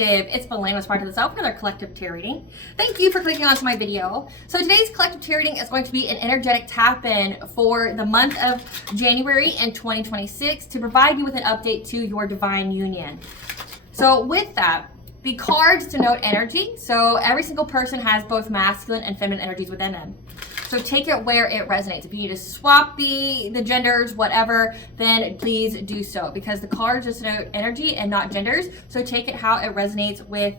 collective, it's Backfired.Theyre, another collective tarot reading. Thank you for clicking onto my video. So today's collective tarot reading is going to be an energetic tap-in for the month of January in 2026 to provide you with an update to your divine union. So with that, the cards denote energy. So every single person has both masculine and feminine energies within them. So take it where it resonates. If you need to swap the genders, whatever, then please do so, because the cards just denote energy and not genders. So take it how it resonates with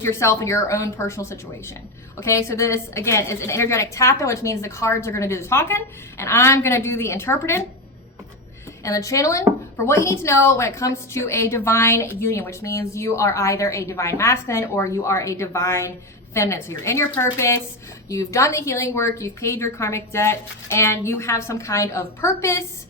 yourself and your own personal situation. Okay, so this again is an energetic tap-in, which means the cards are going to do the talking and I'm going to do the interpreting and the channeling for what you need to know when it comes to a divine union, which means you are either a divine masculine or you are a divine feminine. So you're in your purpose, you've done the healing work, you've paid your karmic debt, and you have some kind of purpose,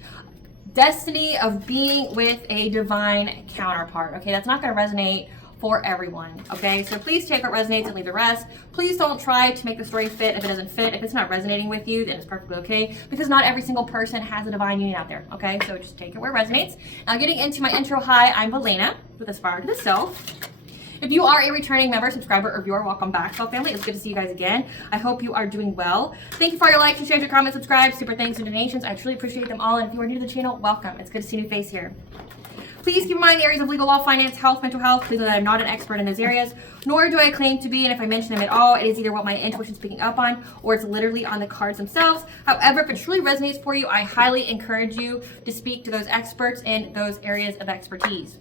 destiny of being with a divine counterpart. Okay, that's not going to resonate for everyone. Okay, so please take what resonates and leave the rest. Please don't try to make the story fit if it doesn't fit. If it's not resonating with you, then it's perfectly okay, because not every single person has a divine union out there. Okay, so just take it where it resonates. Now, getting into my intro, hi, I'm Elena with Aspiraltotheself. If you are a returning member, subscriber, or viewer, welcome back, Soul Family. It's good to see you guys again. I hope you are doing well. Thank you for your likes, your shares, your comments, subscribe, super thanks, and donations. I truly appreciate them all. And if you are new to the channel, welcome. It's good to see a new face here. Please keep in mind the areas of legal, law, finance, health, mental health. Please know that I'm not an expert in those areas, nor do I claim to be. And if I mention them at all, it is either what my intuition is picking up on, or it's literally on the cards themselves. However, if it truly resonates for you, I highly encourage you to speak to those experts in those areas of expertise.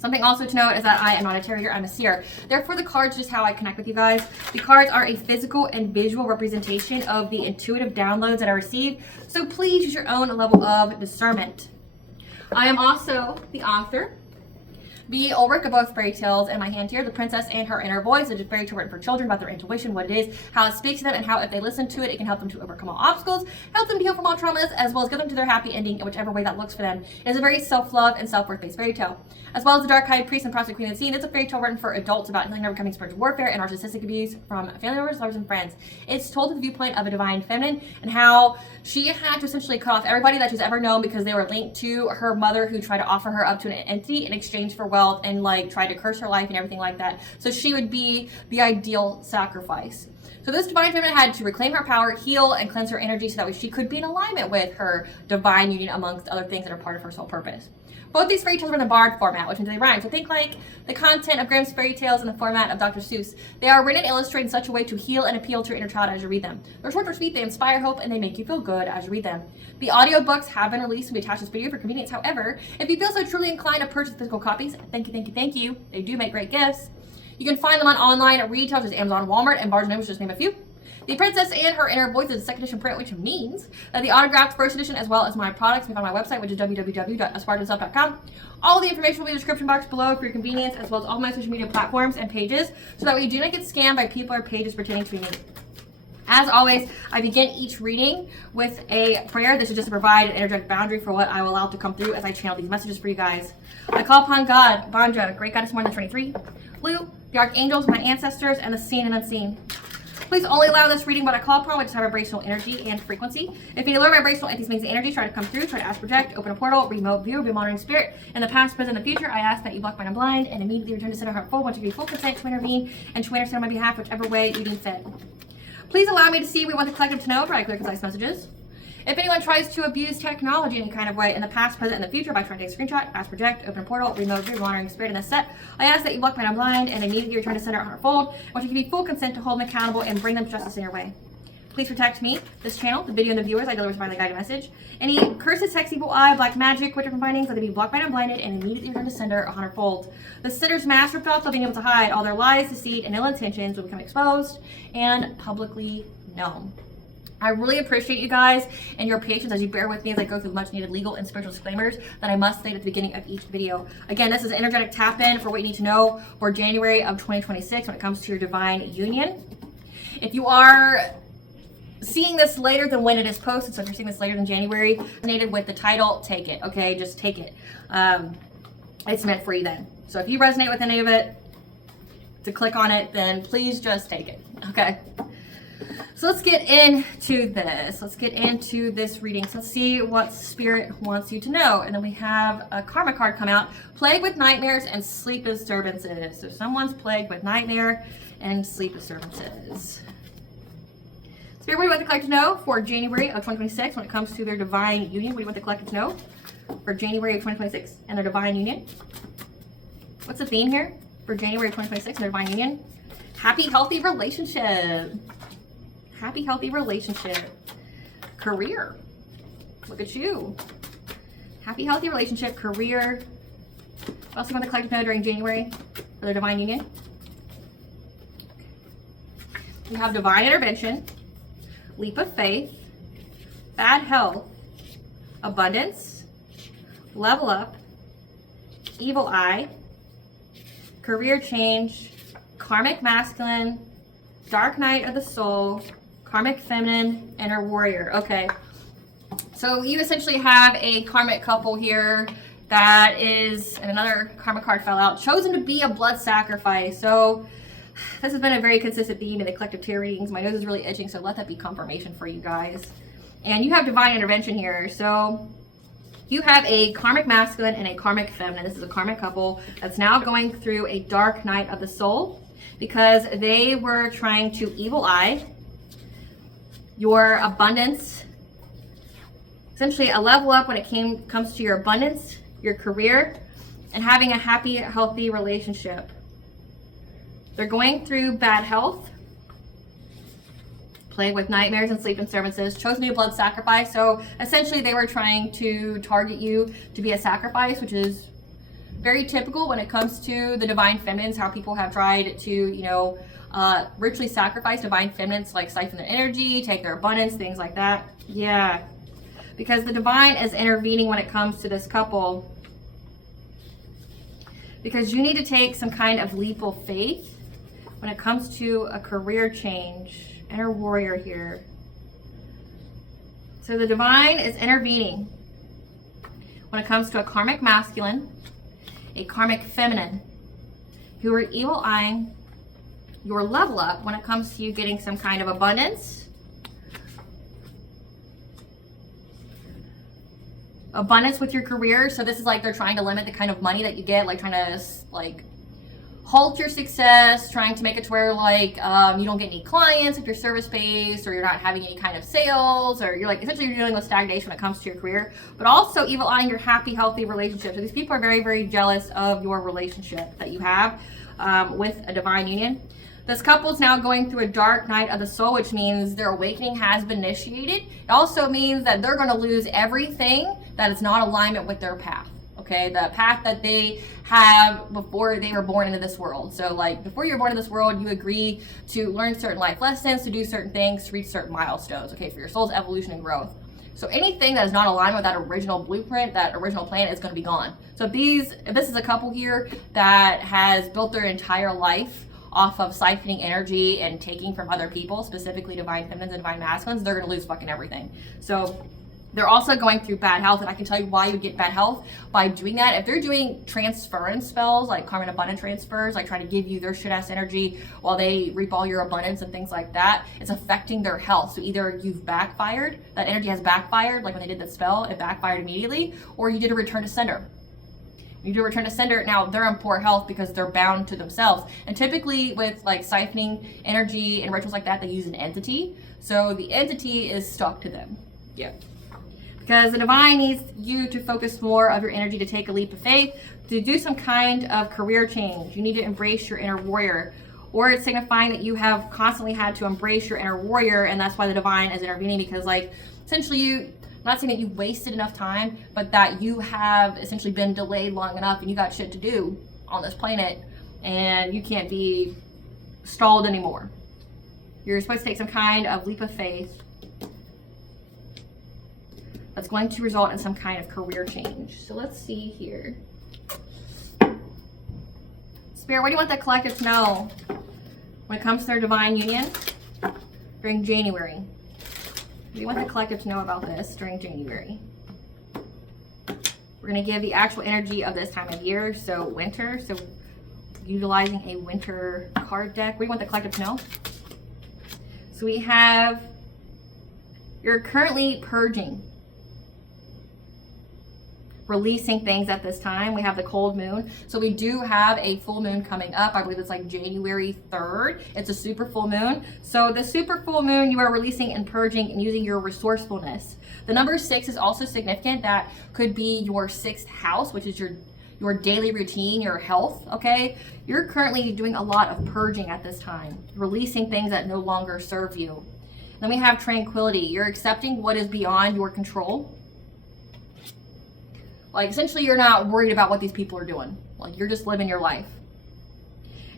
Something also to note is that I am not a tarot reader, I'm a seer. Therefore, the cards, just how I connect with you guys. The cards are a physical and visual representation of the intuitive downloads that I receive. So please use your own level of discernment. I am also the author. The work of both fairy tales in my hand here, The Princess and Her Inner Voice, which is fairy tale written for children about their intuition, what it is, how it speaks to them, and how if they listen to it, it can help them to overcome all obstacles, help them to heal from all traumas, as well as get them to their happy ending in whichever way that looks for them. It is a very self-love and self-worth based fairy tale. As well as The Dark-Eyed Priest and Prostitute Queen Unseen, it's a fairy tale written for adults about healing and overcoming spiritual warfare and narcissistic abuse from family members, lovers, and friends. It's told through the viewpoint of a divine feminine and how she had to essentially cut off everybody that she's ever known because they were linked to her mother, who tried to offer her up to an entity in exchange for wealth and like tried to curse her life and everything like that. So she would be the ideal sacrifice. So this divine feminine had to reclaim her power, heal, and cleanse her energy so that way she could be in alignment with her divine union, amongst other things that are part of her soul purpose. Both these fairy tales are in the bard format, which means they rhyme. So think like the content of Grimm's fairy tales in the format of Dr. Seuss. They are written and illustrated in such a way to heal and appeal to your inner child as you read them. They're short or sweet, they inspire hope, and they make you feel good as you read them. The audiobooks have been released and we attach this video for convenience. However, if you feel so truly inclined to purchase physical copies, thank you. They do make great gifts. You can find them on online at retail, such as Amazon, Walmart, and Barnes & Noble, just name a few. The Princess and Her Inner Voice is a second edition print, which means that the autographed first edition, as well as my products, can be found on my website, which is www.aspiraltotheself.com. All the information will be in the description box below for your convenience, as well as all my social media platforms and pages, so that way you do not get scammed by people or pages pretending to be me. As always, I begin each reading with a prayer. This is just to provide an energetic boundary for what I will allow to come through as I channel these messages for you guys. I call upon God, Bandra, great goddess more than 23, Blue, the archangels, my ancestors, and the seen and unseen. Please only allow this reading what I call upon, which is have vibrational energy and frequency. If you need lower vibrational entities, means the energy, try to come through, try to ask, project, open a portal, remote view, be monitoring spirit. In the past, present, and the future, I ask that you block mind and blind and immediately return to center heart full once you give full consent to intervene and to intercede on my behalf, whichever way you deem fit. Please allow me to see we want the collective to know, provide clear, concise messages. If anyone tries to abuse technology in any kind of way in the past, present, and the future by trying to take a screenshot, ask, project, open a portal, remote view, monitoring spirit in this set, I ask that you block mind and blind and immediately return to center heart fold. I want you to give me full consent to hold them accountable and bring them to justice in your way. Please protect me, this channel, the video, and the viewers. I deliver divinely guided message. Any curses, hex, evil eye, black magic, witch different findings, let them be blocked, mind, and blinded, and immediately return to sender 100-fold. The sender's mask ripped off, so being able to hide all their lies, deceit, and ill intentions will become exposed and publicly known. I really appreciate you guys and your patience as you bear with me as I go through the much needed legal and spiritual disclaimers that I must state at the beginning of each video. Again, this is an energetic tap-in for what you need to know for January of 2026 when it comes to your divine union. If you are seeing this later than when it is posted, so if you're seeing this later than January, resonated with the title, take it, okay? Just take it. It's meant for you then. So if you resonate with any of it, to click on it, then please just take it, okay? So let's get into this. Let's get into this reading. So let's see what Spirit wants you to know. And then we have a karma card come out. Plagued with nightmares and sleep disturbances. So someone's plagued with nightmare and sleep disturbances. Spirit, what do you want the collective to know for January of 2026 when it comes to their divine union? What do you want the collective to know for January of 2026 and their divine union? What's the theme here for January of 2026 and their divine union? Happy, healthy relationship. Happy, healthy relationship. Career. Look at you. Happy, healthy relationship, career. What else do you want the collective to know during January for their divine union? We have divine intervention, leap of faith, bad health, abundance, level up, evil eye, career change, karmic masculine, dark night of the soul, karmic feminine, inner warrior. Okay, so you essentially have a karmic couple here that is, and another karma card fell out, chosen to be a blood sacrifice. So this has been a very consistent theme in the collective tarot readings. My nose is really itching, so let that be confirmation for you guys. And you have divine intervention here. So you have a karmic masculine and a karmic feminine. This is a karmic couple that's now going through a dark night of the soul because they were trying to evil eye your abundance, essentially a level up when it comes to your abundance, your career, and having a happy, healthy relationship. They're going through bad health, plagued with nightmares and sleep disturbances, chosen to be a blood sacrifice. So essentially they were trying to target you to be a sacrifice, which is very typical when it comes to the divine feminines, how people have tried to, you know, ritually sacrifice divine feminines, like siphon their energy, take their abundance, things like that. Yeah, because the divine is intervening when it comes to this couple, because you need to take some kind of leap of faith when it comes to a career change. Inner warrior here. So the divine is intervening when it comes to a karmic masculine, a karmic feminine, who are evil eyeing your level up when it comes to you getting some kind of abundance. Abundance with your career. So this is like they're trying to limit the kind of money that you get, like trying to like halt your success, trying to make it to where like you don't get any clients if you're service-based, or you're not having any kind of sales, or you're like essentially you're dealing with stagnation when it comes to your career, but also evil eyeing your happy, healthy relationship. So these people are very, very jealous of your relationship that you have with a divine union. This couple is now going through a dark night of the soul, which means their awakening has been initiated. It also means that they're going to lose everything that is not alignment with their path. Okay, the path that they have before they were born into this world. So like before you were born into this world, you agree to learn certain life lessons, to do certain things, to reach certain milestones, okay, for your soul's evolution and growth. So anything that is not aligned with that original blueprint, that original plan, is going to be gone. So if this is a couple here that has built their entire life off of siphoning energy and taking from other people, specifically divine feminines and divine masculines, they're going to lose fucking everything. So they're also going through bad health, and I can tell you why you get bad health by doing that. If they're doing transference spells, like karmic abundant transfers, like trying to give you their shit-ass energy while they reap all your abundance and things like that, it's affecting their health. So either you've backfired, that energy has backfired, like when they did that spell, it backfired immediately, or you did a return to sender. You do a return to sender, now they're in poor health because they're bound to themselves. And typically with like siphoning energy and rituals like that, they use an entity. So the entity is stuck to them. Yeah. Because the divine needs you to focus more of your energy to take a leap of faith, to do some kind of career change. You need to embrace your inner warrior. Or it's signifying that you have constantly had to embrace your inner warrior, and that's why the divine is intervening, because like essentially I'm not saying that you wasted enough time, but that you have essentially been delayed long enough and you got shit to do on this planet and you can't be stalled anymore. You're supposed to take some kind of leap of faith that's going to result in some kind of career change. So let's see here. Spirit, what do you want the collective to know when it comes to their divine union during January? What do you want the collective to know about this during January? We're going to give the actual energy of this time of year, so winter, so utilizing a winter card deck. What do you want the collective to know? So we have, you're currently purging, releasing things at this time. We have the cold moon. So we do have a full moon coming up. I believe it's like January 3rd. It's a super full moon. So the super full moon, you are releasing and purging and using your resourcefulness. The number 6 is also significant. That could be your 6th house, which is your daily routine, your health, okay? You're currently doing a lot of purging at this time, releasing things that no longer serve you. Then we have tranquility. You're accepting what is beyond your control. Like, essentially, you're not worried about what these people are doing. Like, you're just living your life.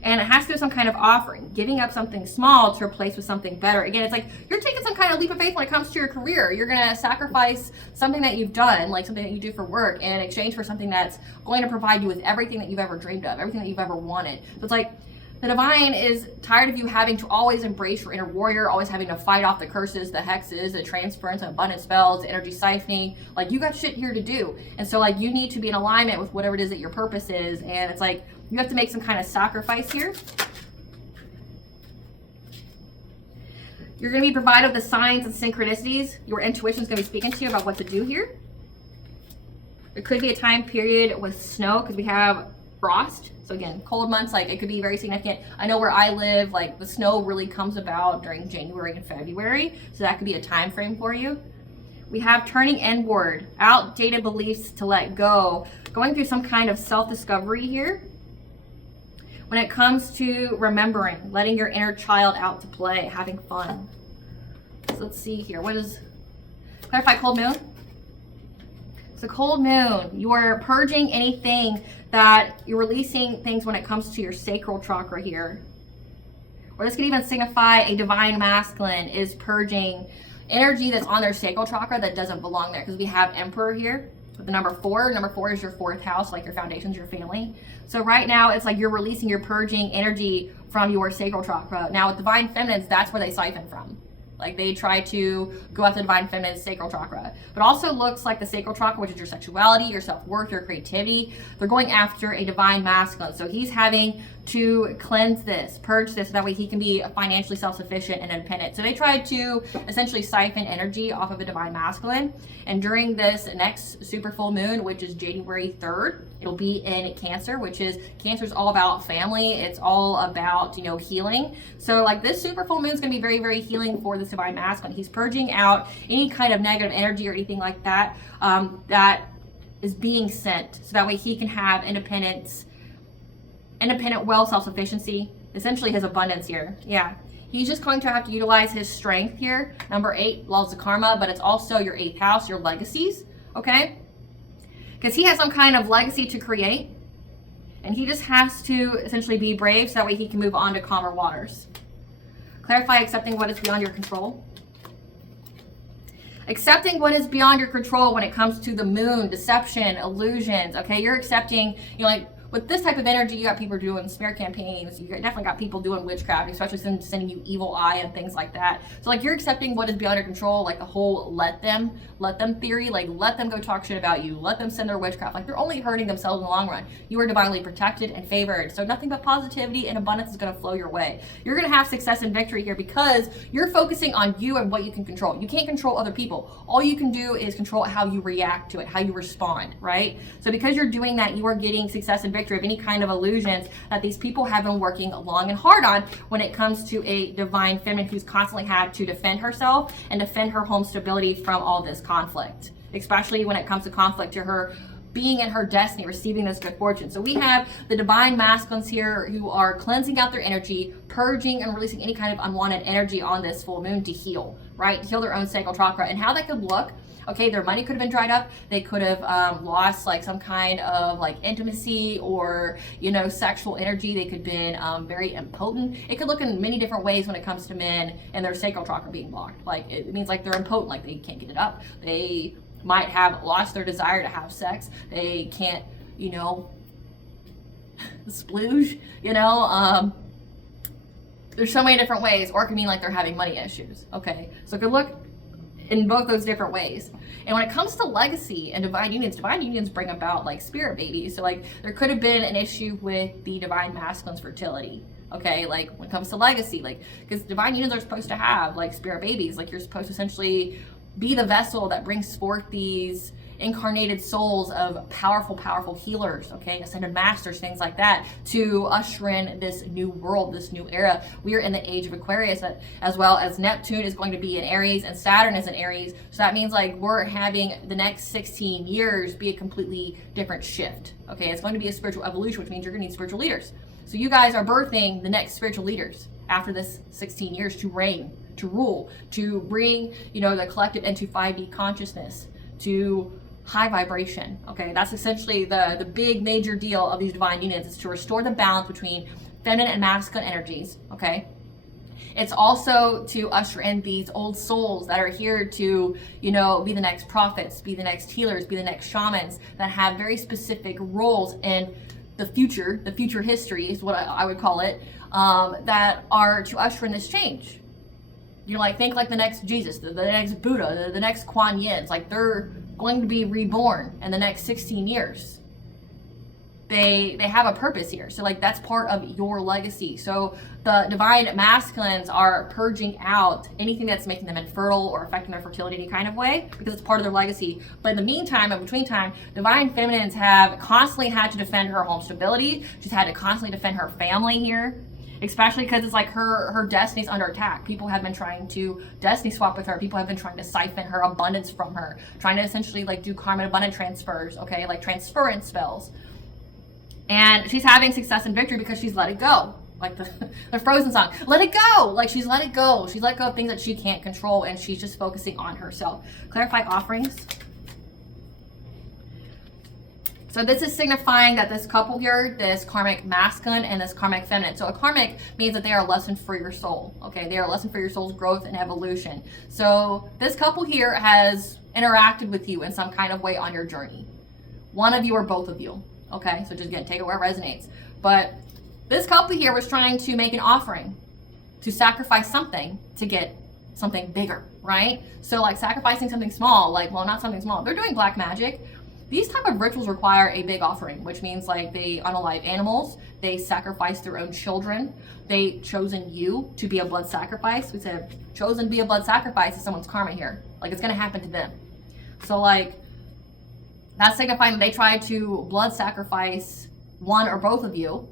And it has to do with some kind of offering, giving up something small to replace with something better. Again, it's like you're taking some kind of leap of faith when it comes to your career. You're going to sacrifice something that you've done, like something that you do for work, in exchange for something that's going to provide you with everything that you've ever dreamed of, everything that you've ever wanted. So it's like the divine is tired of you having to always embrace your inner warrior, always having to fight off the curses, the hexes, the transference, the abundance spells, the energy siphoning. Like, you got shit here to do. And so, like, you need to be in alignment with whatever it is that your purpose is. And it's like you have to make some kind of sacrifice here. You're going to be provided with the signs and synchronicities. Your intuition is going to be speaking to you about what to do here. It could be a time period with snow because we have frost. So again, cold months, like, it could be very significant. I know where I live, like, the snow really comes about during January and February. So that could be a time frame for you. We have turning inward, outdated beliefs to let go, going through some kind of self-discovery here. When it comes to remembering, letting your inner child out to play, having fun. So let's see here. What is, clarify cold moon? So cold moon, you are purging anything that you're releasing things when it comes to your sacral chakra here. Or this could even signify a divine masculine is purging energy that's on their sacral chakra that doesn't belong there. Because we have Emperor here with the number 4. Number 4 is your 4th house, like your foundations, your family. So right now it's like you're releasing, you're purging energy from your sacral chakra. Now with divine feminines, that's where they siphon from. Like, they try to go after the divine feminine sacral chakra. But also looks like the sacral chakra, which is your sexuality, your self-worth, your creativity. They're going after a divine masculine. So he's having to cleanse this, purge this, so that way he can be financially self-sufficient and independent. So they try to essentially siphon energy off of a divine masculine. And during this next super full moon, which is January 3rd, it'll be in Cancer, which is, Cancer is all about family. It's all about, you know, healing. So like this super full moon is going to be very, very healing for this divine masculine. He's purging out any kind of negative energy or anything like that that is being sent. So that way he can have independent wealth, self-sufficiency, essentially his abundance here. Yeah. He's just going to have to utilize his strength here. Number 8, laws of karma, but it's also your 8th house, your legacies, okay? Because he has some kind of legacy to create, and he just has to essentially be brave so that way he can move on to calmer waters. Clarify accepting what is beyond your control. Accepting what is beyond your control when it comes to the moon, deception, illusions, okay? You're accepting, you know, like, with this type of energy, you got people doing smear campaigns. You definitely got people doing witchcraft, especially sending you evil eye and things like that. So like you're accepting what is beyond your control, like the whole let them theory, like let them go talk shit about you, let them send their witchcraft. Like they're only hurting themselves in the long run. You are divinely protected and favored. So nothing but positivity and abundance is going to flow your way. You're going to have success and victory here because you're focusing on you and what you can control. You can't control other people. All you can do is control how you react to it, how you respond, right? So because you're doing that, you are getting success and victory of any kind of illusions that these people have been working long and hard on when it comes to a divine feminine who's constantly had to defend herself and defend her home stability from all this conflict, especially when it comes to conflict to her being in her destiny, receiving this good fortune. So we have the divine masculines here who are cleansing out their energy, purging and releasing any kind of unwanted energy on this full moon to heal, right? To heal their own sacral chakra. And how that could look, okay, their money could have been dried up. They could have lost like some kind of like intimacy or, you know, sexual energy. They could have been very impotent. It could look in many different ways when it comes to men and their sacral chakra being blocked. Like it means like they're impotent, like they can't get it up. They might have lost their desire to have sex. They can't, you know, splooge, you know, there's so many different ways, or it can mean like they're having money issues. Okay, so it could look in both those different ways. And when it comes to legacy and divine unions bring about like spirit babies. So like there could have been an issue with the divine masculine's fertility. Okay, like when it comes to legacy, like, because divine unions are supposed to have like spirit babies, like you're supposed to essentially be the vessel that brings forth these incarnated souls of powerful healers, okay, ascended masters, things like that, to usher in this new world, this new era. We are in the age of Aquarius, as well as Neptune is going to be in Aries and Saturn is in Aries. So that means like we're having the next 16 years be a completely different shift. Okay, it's going to be a spiritual evolution, which means you're gonna need spiritual leaders. So you guys are birthing the next spiritual leaders after this 16 years to reign, to rule, to bring, you know, the collective into 5D consciousness, to high vibration. Okay, that's essentially the big major deal of these divine unions, is to restore the balance between feminine and masculine energies. Okay, it's also to usher in these old souls that are here to, you know, be the next prophets, be the next healers, be the next shamans, that have very specific roles in the future history is what I would call it, that are to usher in this change. You know, like think like the next Jesus, the next Buddha, the next Kuan Yin's, like they're going to be reborn in the next 16 years. They have a purpose here. So like that's part of your legacy. So the divine masculines are purging out anything that's making them infertile or affecting their fertility in any kind of way, because it's part of their legacy. But in the meantime, in between time, divine feminines have constantly had to defend her home stability. She's had to constantly defend her family here, especially because it's like her destiny's under attack. People have been trying to destiny swap with her. People have been trying to siphon her abundance from her, trying to essentially like do karma abundant transfers, okay, like transference spells. And she's having success and victory because she's let it go. Like the Frozen song, let it go. Like she's let it go. She's let go of things that she can't control, and she's just focusing on herself. Clarify offerings. So this is signifying that this couple here, this karmic masculine and this karmic feminine. So a karmic means that they are a lesson for your soul. Okay, they are a lesson for your soul's growth and evolution. So this couple here has interacted with you in some kind of way on your journey. One of you or both of you. Okay, so just again, take it where it resonates. But this couple here was trying to make an offering, to sacrifice something to get something bigger, right? So like sacrificing something small, like, well, not something small. They're doing black magic. These type of rituals require a big offering, which means like they unalive animals, they sacrifice their own children, they chosen you to be a blood sacrifice. We said chosen to be a blood sacrifice is someone's karma here. Like it's gonna happen to them. So like that's signifying that they tried to blood sacrifice one or both of you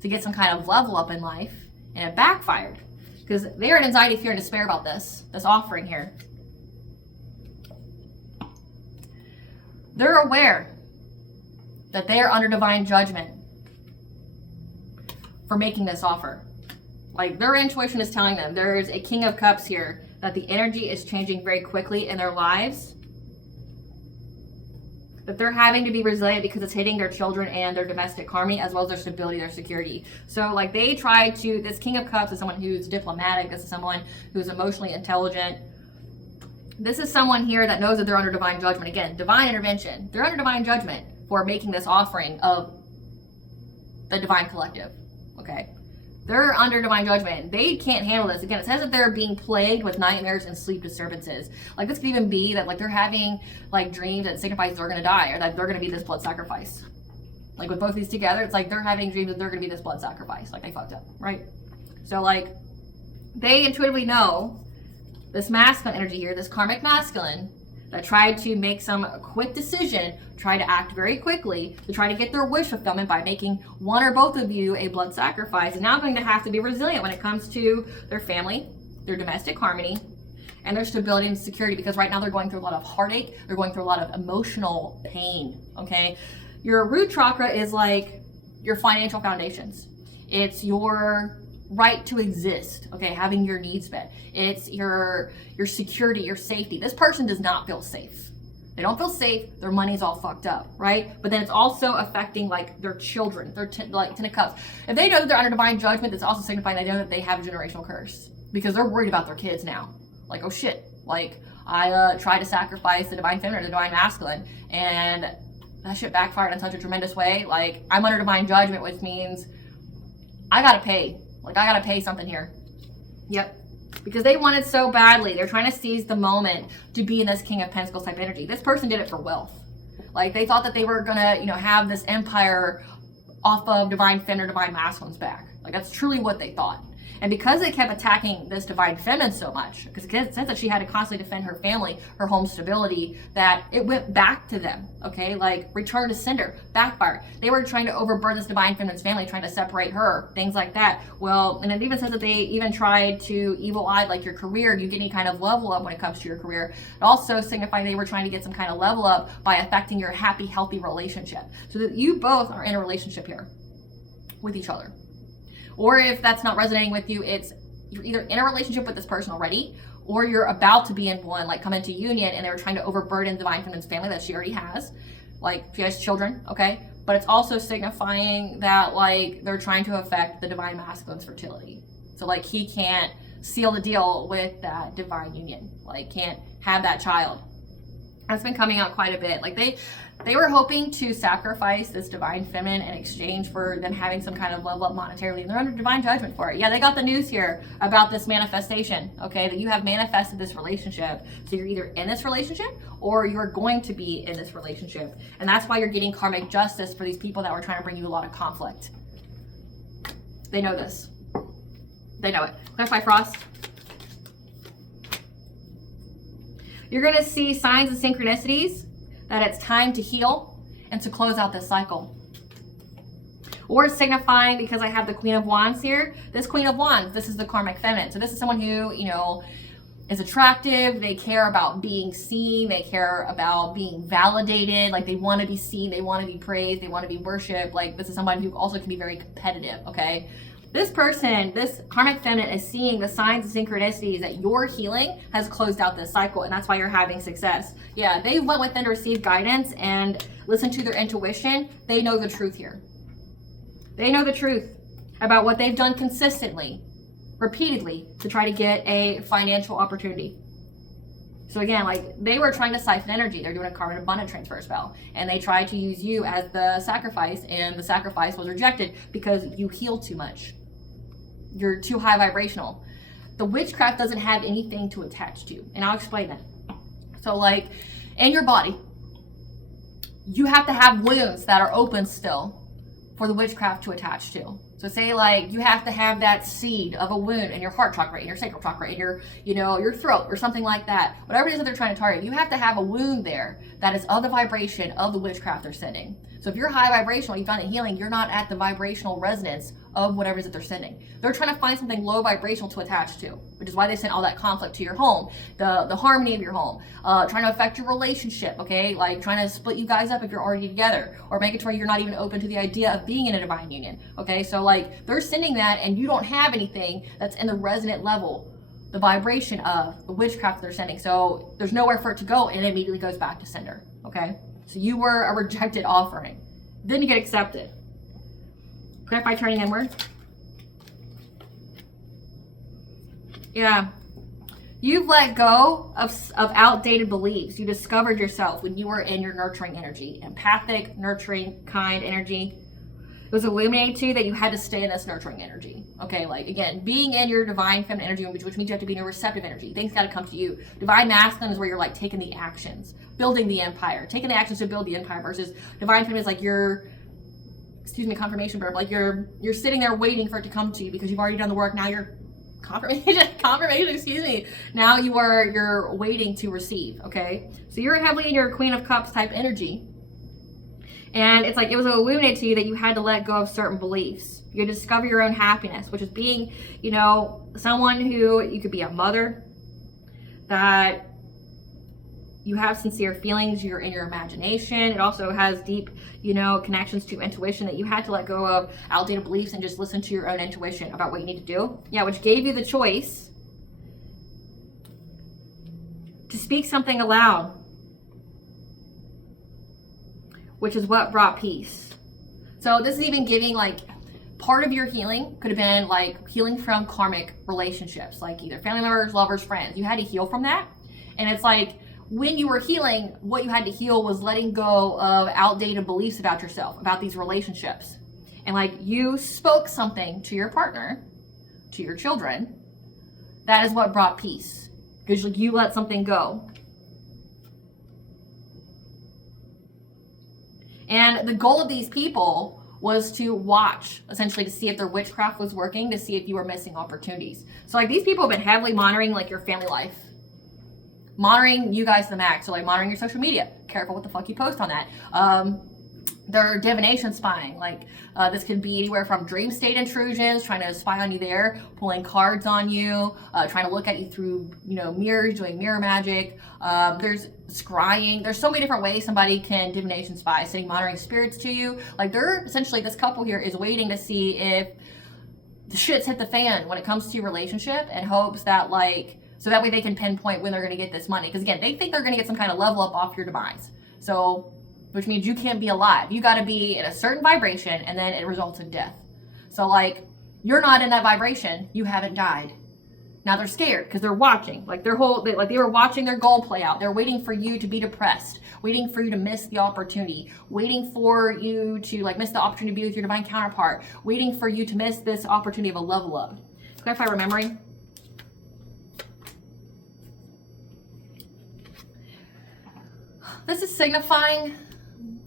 to get some kind of level up in life, and it backfired because they're in anxiety, fear, and despair about this offering here. They're aware that they are under divine judgment for making this offer. Like their intuition is telling them there's a King of Cups here, that the energy is changing very quickly in their lives, that they're having to be resilient because it's hitting their children and their domestic karma, as well as their stability, their security. So like they try to, this King of Cups is someone who's diplomatic, this is someone who's emotionally intelligent. This is someone here that knows that they're under divine judgment. Again, divine intervention. They're under divine judgment for making this offering of the divine collective, okay? They're under divine judgment. They can't handle this. Again, it says that they're being plagued with nightmares and sleep disturbances. Like this could even be that like they're having like dreams that signifies they're gonna die, or that they're gonna be this blood sacrifice. Like with both of these together, it's like they're having dreams that they're gonna be this blood sacrifice. Like they fucked up, right? So like they intuitively know this masculine energy here, this karmic masculine, that tried to make some quick decision, try to act very quickly to try to get their wish fulfillment by making one or both of you a blood sacrifice, is now going to have to be resilient when it comes to their family, their domestic harmony, and their stability and security, because right now they're going through a lot of heartache, they're going through a lot of emotional pain, okay? Your root chakra is like your financial foundations. It's your right to exist, okay, having your needs met. It's your security, your safety. This person does not feel safe. They don't feel safe. Their money's all fucked up, right? But then it's also affecting like their children, their like 10 of Cups. If they know that they're under divine judgment, it's also signifying they know that they have a generational curse, because they're worried about their kids now. Like, oh shit, like I tried to sacrifice the divine feminine or the divine masculine, and that shit backfired in such a tremendous way. Like I'm under divine judgment, which means I gotta pay. Like I gotta pay something here. Yep. Because they wanted so badly. They're trying to seize the moment to be in this King of Pentacles type energy. This person did it for wealth. Like they thought that they were gonna, have this empire off of divine feminine, divine masculine's back. Like, that's truly what they thought. And because they kept attacking this divine feminine so much, because it says that she had to constantly defend her family, her home stability, that it went back to them, okay? Like, return to sender, backfire. They were trying to overburden this divine feminine's family, trying to separate her, things like that. Well, and it even says that they even tried to evil eye, like, your career, you get any kind of level up when it comes to your career. It also signified they were trying to get some kind of level up by affecting your happy, healthy relationship. So that you both are in a relationship here with each other. Or if that's not resonating with you, it's you're either in a relationship with this person already, or you're about to be in one, like come into union, and they're trying to overburden divine feminine's family that she already has. Like, she has children, okay? But it's also signifying that, like, they're trying to affect the divine masculine's fertility. So, like, he can't seal the deal with that divine union. Like, can't have that child. That's been coming out quite a bit. Like, they were hoping to sacrifice this divine feminine in exchange for them having some kind of level up monetarily, and they're under divine judgment for it. Yeah, they got the news here about this manifestation, okay, that you have manifested this relationship. So you're either in this relationship or you're going to be in this relationship. And that's why you're getting karmic justice for these people that were trying to bring you a lot of conflict. They know this. They know it. Clarify, Frost. You're going to see signs and synchronicities that it's time to heal and to close out this cycle. Or signifying, because I have the Queen of Wands here, this Queen of Wands, this is the karmic feminine. So this is someone who, you know, is attractive. They care about being seen. They care about being validated. Like, they want to be seen. They want to be praised. They want to be worshipped. Like, this is someone who also can be very competitive, okay? This person, this karmic feminine, is seeing the signs and synchronicities that your healing has closed out this cycle, and that's why you're having success. Yeah, they went within to receive guidance and listen to their intuition. They know the truth here. They know the truth about what they've done consistently, repeatedly, to try to get a financial opportunity. So again, like, they were trying to siphon energy. They're doing a karmic abundant transfer spell, and they tried to use you as the sacrifice, and the sacrifice was rejected because you heal too much. You're too high vibrational. The witchcraft doesn't have anything to attach to, and I'll explain that. So, like, in your body, you have to have wounds that are open still for the witchcraft to attach to. So say, like, you have to have that seed of a wound in your heart chakra, in your sacral chakra, in your, you know, your throat, or something like that. Whatever it is that they're trying to target, you have to have a wound there that is of the vibration of the witchcraft they're sending. So if you're high vibrational, you've done the healing, you're not at the vibrational resonance of whatever it is that they're sending. They're trying to find something low vibrational to attach to, which is why they sent all that conflict to your home, the harmony of your home, trying to affect your relationship, okay? Like, trying to split you guys up if you're already together, or make it to where you're not even open to the idea of being in a divine union, okay? So, like, they're sending that, and you don't have anything that's in the resonant level, the vibration of the witchcraft they're sending. So there's nowhere for it to go, and it immediately goes back to sender, okay? So you were a rejected offering. Then you get accepted. Clarify, turning inward. Yeah. You've let go of outdated beliefs. You discovered yourself when you were in your nurturing energy. Empathic, nurturing, kind energy. It was illuminated to you that you had to stay in this nurturing energy. Okay, like, again, being in your divine feminine energy, which means you have to be in your receptive energy. Things got to come to you. Divine masculine is where you're, like, taking the actions, building the empire, taking the actions to build the empire, versus divine feminine is like you're, excuse me, confirmation verb, like you're sitting there waiting for it to come to you because you've already done the work. Now you're confirmation, excuse me. Now you're waiting to receive, okay? So you're heavily in your Queen of Cups type energy. And it's like, it was illuminated to you that you had to let go of certain beliefs. You had to discover your own happiness, which is being, you know, someone who, you could be a mother, that you have sincere feelings, you're in your imagination. It also has deep, you know, connections to intuition, that you had to let go of outdated beliefs and just listen to your own intuition about what you need to do. Yeah, which gave you the choice to speak something aloud, which is what brought peace. So this is even giving, like, part of your healing could have been like healing from karmic relationships, like either family members, lovers, friends. You had to heal from that. And it's like, when you were healing, what you had to heal was letting go of outdated beliefs about yourself, about these relationships. And, like, you spoke something to your partner, to your children, that is what brought peace, because, like, you let something go. And the goal of these people was to watch, essentially to see if their witchcraft was working, to see if you were missing opportunities. So like these people have been heavily monitoring like your family life, monitoring you guys to the max. So like monitoring your social media. Careful what the fuck you post on that. They're divination spying. Like this could be anywhere from dream state intrusions, trying to spy on you there, pulling cards on you, trying to look at you through, you know, mirrors, doing mirror magic. There's scrying. There's so many different ways somebody can divination spy, sending monitoring spirits to you. Like they're essentially, this couple here is waiting to see if the shit's hit the fan when it comes to your relationship, and hopes that like, so that way they can pinpoint when they're going to get this money. Because again, they think they're going to get some kind of level up off your demise. So, which means you can't be alive. You got to be in a certain vibration, and then it results in death. So like, you're not in that vibration. You haven't died. Now they're scared because they're watching. Like they were watching their goal play out. They're waiting for you to be depressed, waiting for you to miss the opportunity, waiting for you to like miss the opportunity to be with your divine counterpart, waiting for you to miss this opportunity of a level up. Clarify remembering. This is signifying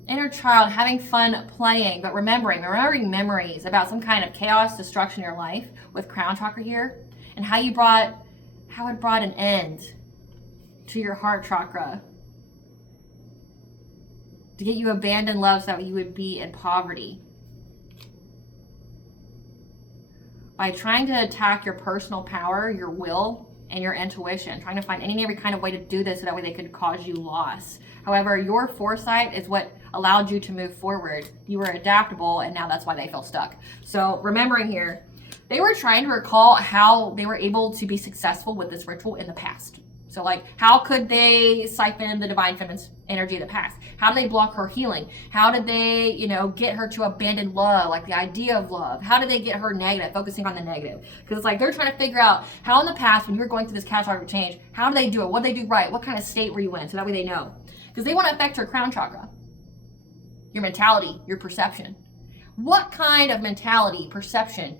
inner child having fun playing, but remembering memories about some kind of chaos, destruction in your life with crown chakra here, and how it brought an end to your heart chakra to get you abandoned love so that you would be in poverty. By trying to attack your personal power, your will, and your intuition, trying to find any and every kind of way to do this so that way they could cause you loss. However, your foresight is what allowed you to move forward. You were adaptable, and now that's why they feel stuck. So remembering here, they were trying to recall how they were able to be successful with this ritual in the past. So like, how could they siphon the divine feminine's energy of the past? How did they block her healing? How did they, you know, get her to abandon love, like the idea of love? How did they get her negative, focusing on the negative? Because it's like, they're trying to figure out how in the past, when you were going through this catastrophic change, how do they do it? What did they do right? What kind of state were you in? So that way they know. Because they want to affect her crown chakra, your mentality, your perception. What kind of mentality, perception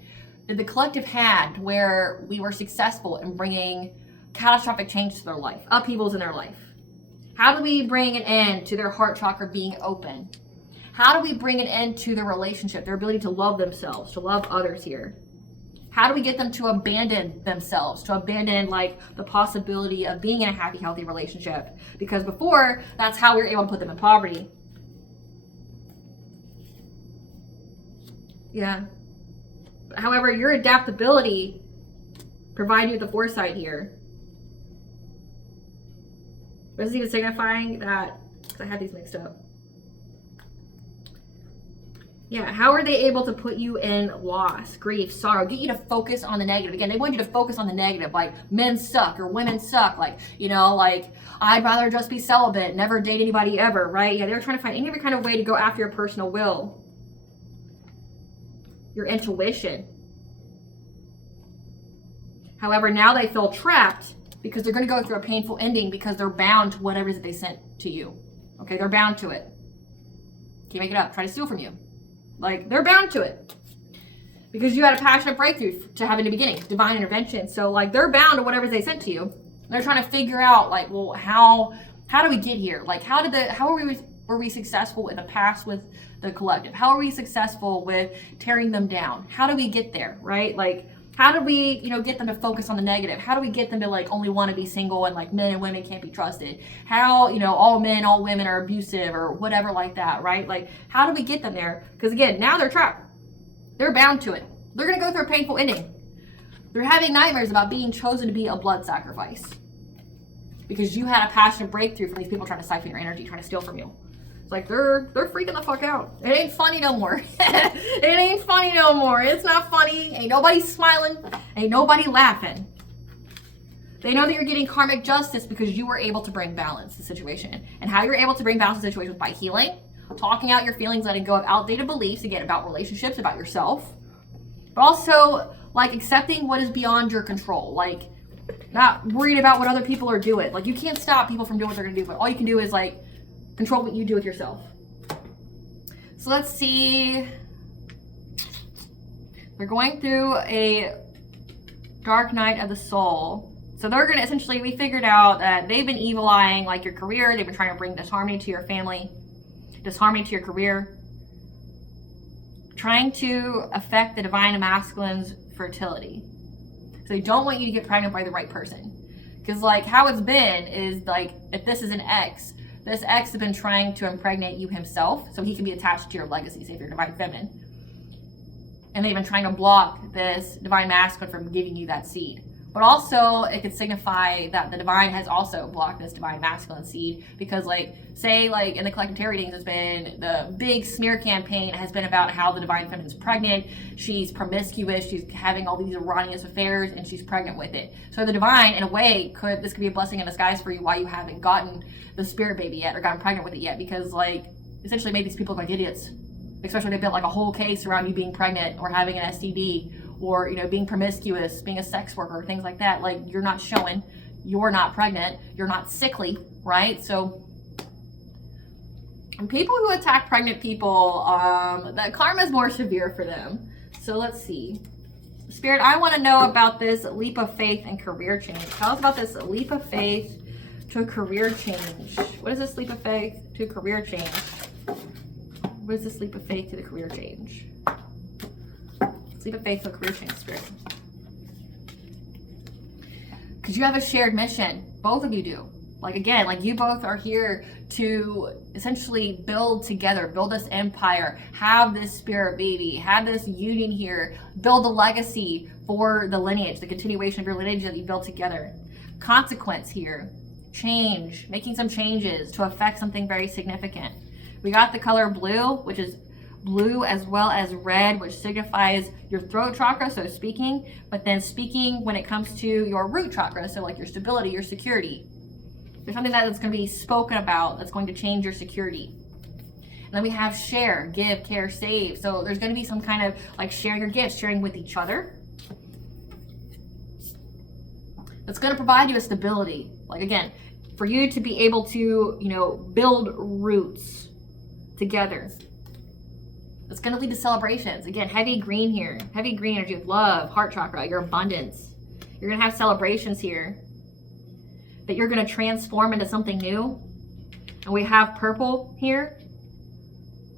did the collective had where we were successful in bringing catastrophic change to their life, upheavals in their life? How do we bring an end to their heart chakra being open? How do we bring an end to their relationship, their ability to love themselves, to love others here? How do we get them to abandon themselves, to abandon like the possibility of being in a happy, healthy relationship? Because before, that's how we were able to put them in poverty. Yeah. However, your adaptability provided you with the foresight here. What is even signifying that? Because I had these mixed up. Yeah, how are they able to put you in loss, grief, sorrow, get you to focus on the negative? Again, they want you to focus on the negative, like men suck or women suck, like, you know, like I'd rather just be celibate, never date anybody ever, right? Yeah, they were trying to find any other kind of way to go after your personal will, your intuition. However, now they feel trapped because they're going to go through a painful ending because they're bound to whatever it is that they sent to you. Okay, they're bound to it. Can't make it up. Try to steal from you. Like, they're bound to it. Because you had a passionate breakthrough to have in the beginning, divine intervention. So, like, they're bound to whatever they sent to you. They're trying to figure out, like, well, how do we get here? Like, were we successful in the past with the collective? How are we successful with tearing them down? How do we get there, right? Like, how do we, you know, get them to focus on the negative? How do we get them to like only want to be single and like men and women can't be trusted? How, you know, all men, all women are abusive or whatever like that, right? Like, how do we get them there? Because again, now they're trapped. They're bound to it. They're going to go through a painful ending. They're having nightmares about being chosen to be a blood sacrifice. Because you had a passionate breakthrough from these people trying to siphon your energy, trying to steal from you. It's like, they're freaking the fuck out. It ain't funny no more. It ain't funny no more. It's not funny. Ain't nobody smiling. Ain't nobody laughing. They know that you're getting karmic justice because you were able to bring balance to the situation. And how you're able to bring balance to the situation was by healing, talking out your feelings, letting go of outdated beliefs, again, about relationships, about yourself. But also, like, accepting what is beyond your control. Like, not worried about what other people are doing. Like, you can't stop people from doing what they're going to do, but all you can do is, like, control what you do with yourself. So let's see. They're going through a dark night of the soul. So they're going to essentially, we figured out that they've been evil eyeing like your career. They've been trying to bring disharmony to your family, disharmony to your career. trying to affect the divine masculine's fertility. So they don't want you to get pregnant by the right person. Because like how it's been is like, if this is an ex, this ex has been trying to impregnate you himself so he can be attached to your legacy, say if you're divine feminine. And they've been trying to block this divine masculine from giving you that seed. But also it could signify that the divine has also blocked this divine masculine seed, because like, say like in the collective tarot readings, it's been the big smear campaign has been about how the divine feminine is pregnant, she's promiscuous, she's having all these erroneous affairs, and she's pregnant with it. So the divine, in a way, this could be a blessing in disguise for you why you haven't gotten the spirit baby yet or gotten pregnant with it yet, because like essentially made these people look like idiots, especially when they built like a whole case around you being pregnant or having an STD, or you know, being promiscuous, being a sex worker, things like that. Like, you're not showing, you're not pregnant, you're not sickly, right? So and people who attack pregnant people, the karma is more severe for them. So let's see. Spirit, I want to know about this leap of faith and career change. Tell us about this leap of faith to a career change. What is this leap of faith to a career change? What is this leap of faith to the career change? Leap of faith to a career change, Spirit. Because you have a shared mission. Both of you do. Like, again, like you both are here to essentially build together, build this empire, have this spirit baby, have this union here, build a legacy for the lineage, the continuation of your lineage that you built together. Consequence here. Change. Making some changes to affect something very significant. We got the color blue, which is blue as well as red, which signifies your throat chakra, so speaking, but then speaking when it comes to your root chakra, so like your stability, your security. There's something that's going to be spoken about that's going to change your security. And then we have share, give, care, save. So there's going to be some kind of like sharing your gifts, sharing with each other. That's going to provide you a stability. Like, again, for you to be able to, you know, build roots together. It's going to lead to celebrations. Again, heavy green here. Heavy green energy of love, heart chakra, your abundance. You're going to have celebrations here that you're going to transform into something new. And we have purple here.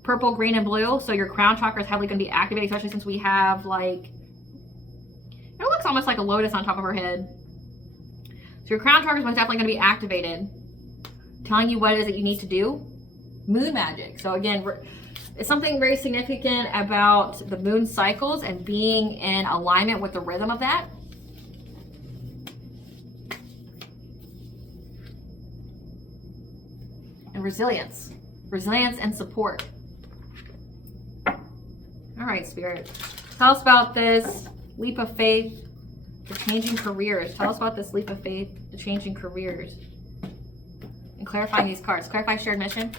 Purple, green, and blue. So your crown chakra is heavily going to be activated, especially since we have like, it looks almost like a lotus on top of her head. So your crown chakra is most definitely going to be activated, telling you what it is that you need to do. Moon magic. So again, it's something very significant about the moon cycles and being in alignment with the rhythm of that. And resilience. Resilience and support. All right, Spirit. Tell us about this leap of faith to changing careers. Tell us about this leap of faith to changing careers. And clarifying these cards. Clarify shared mission.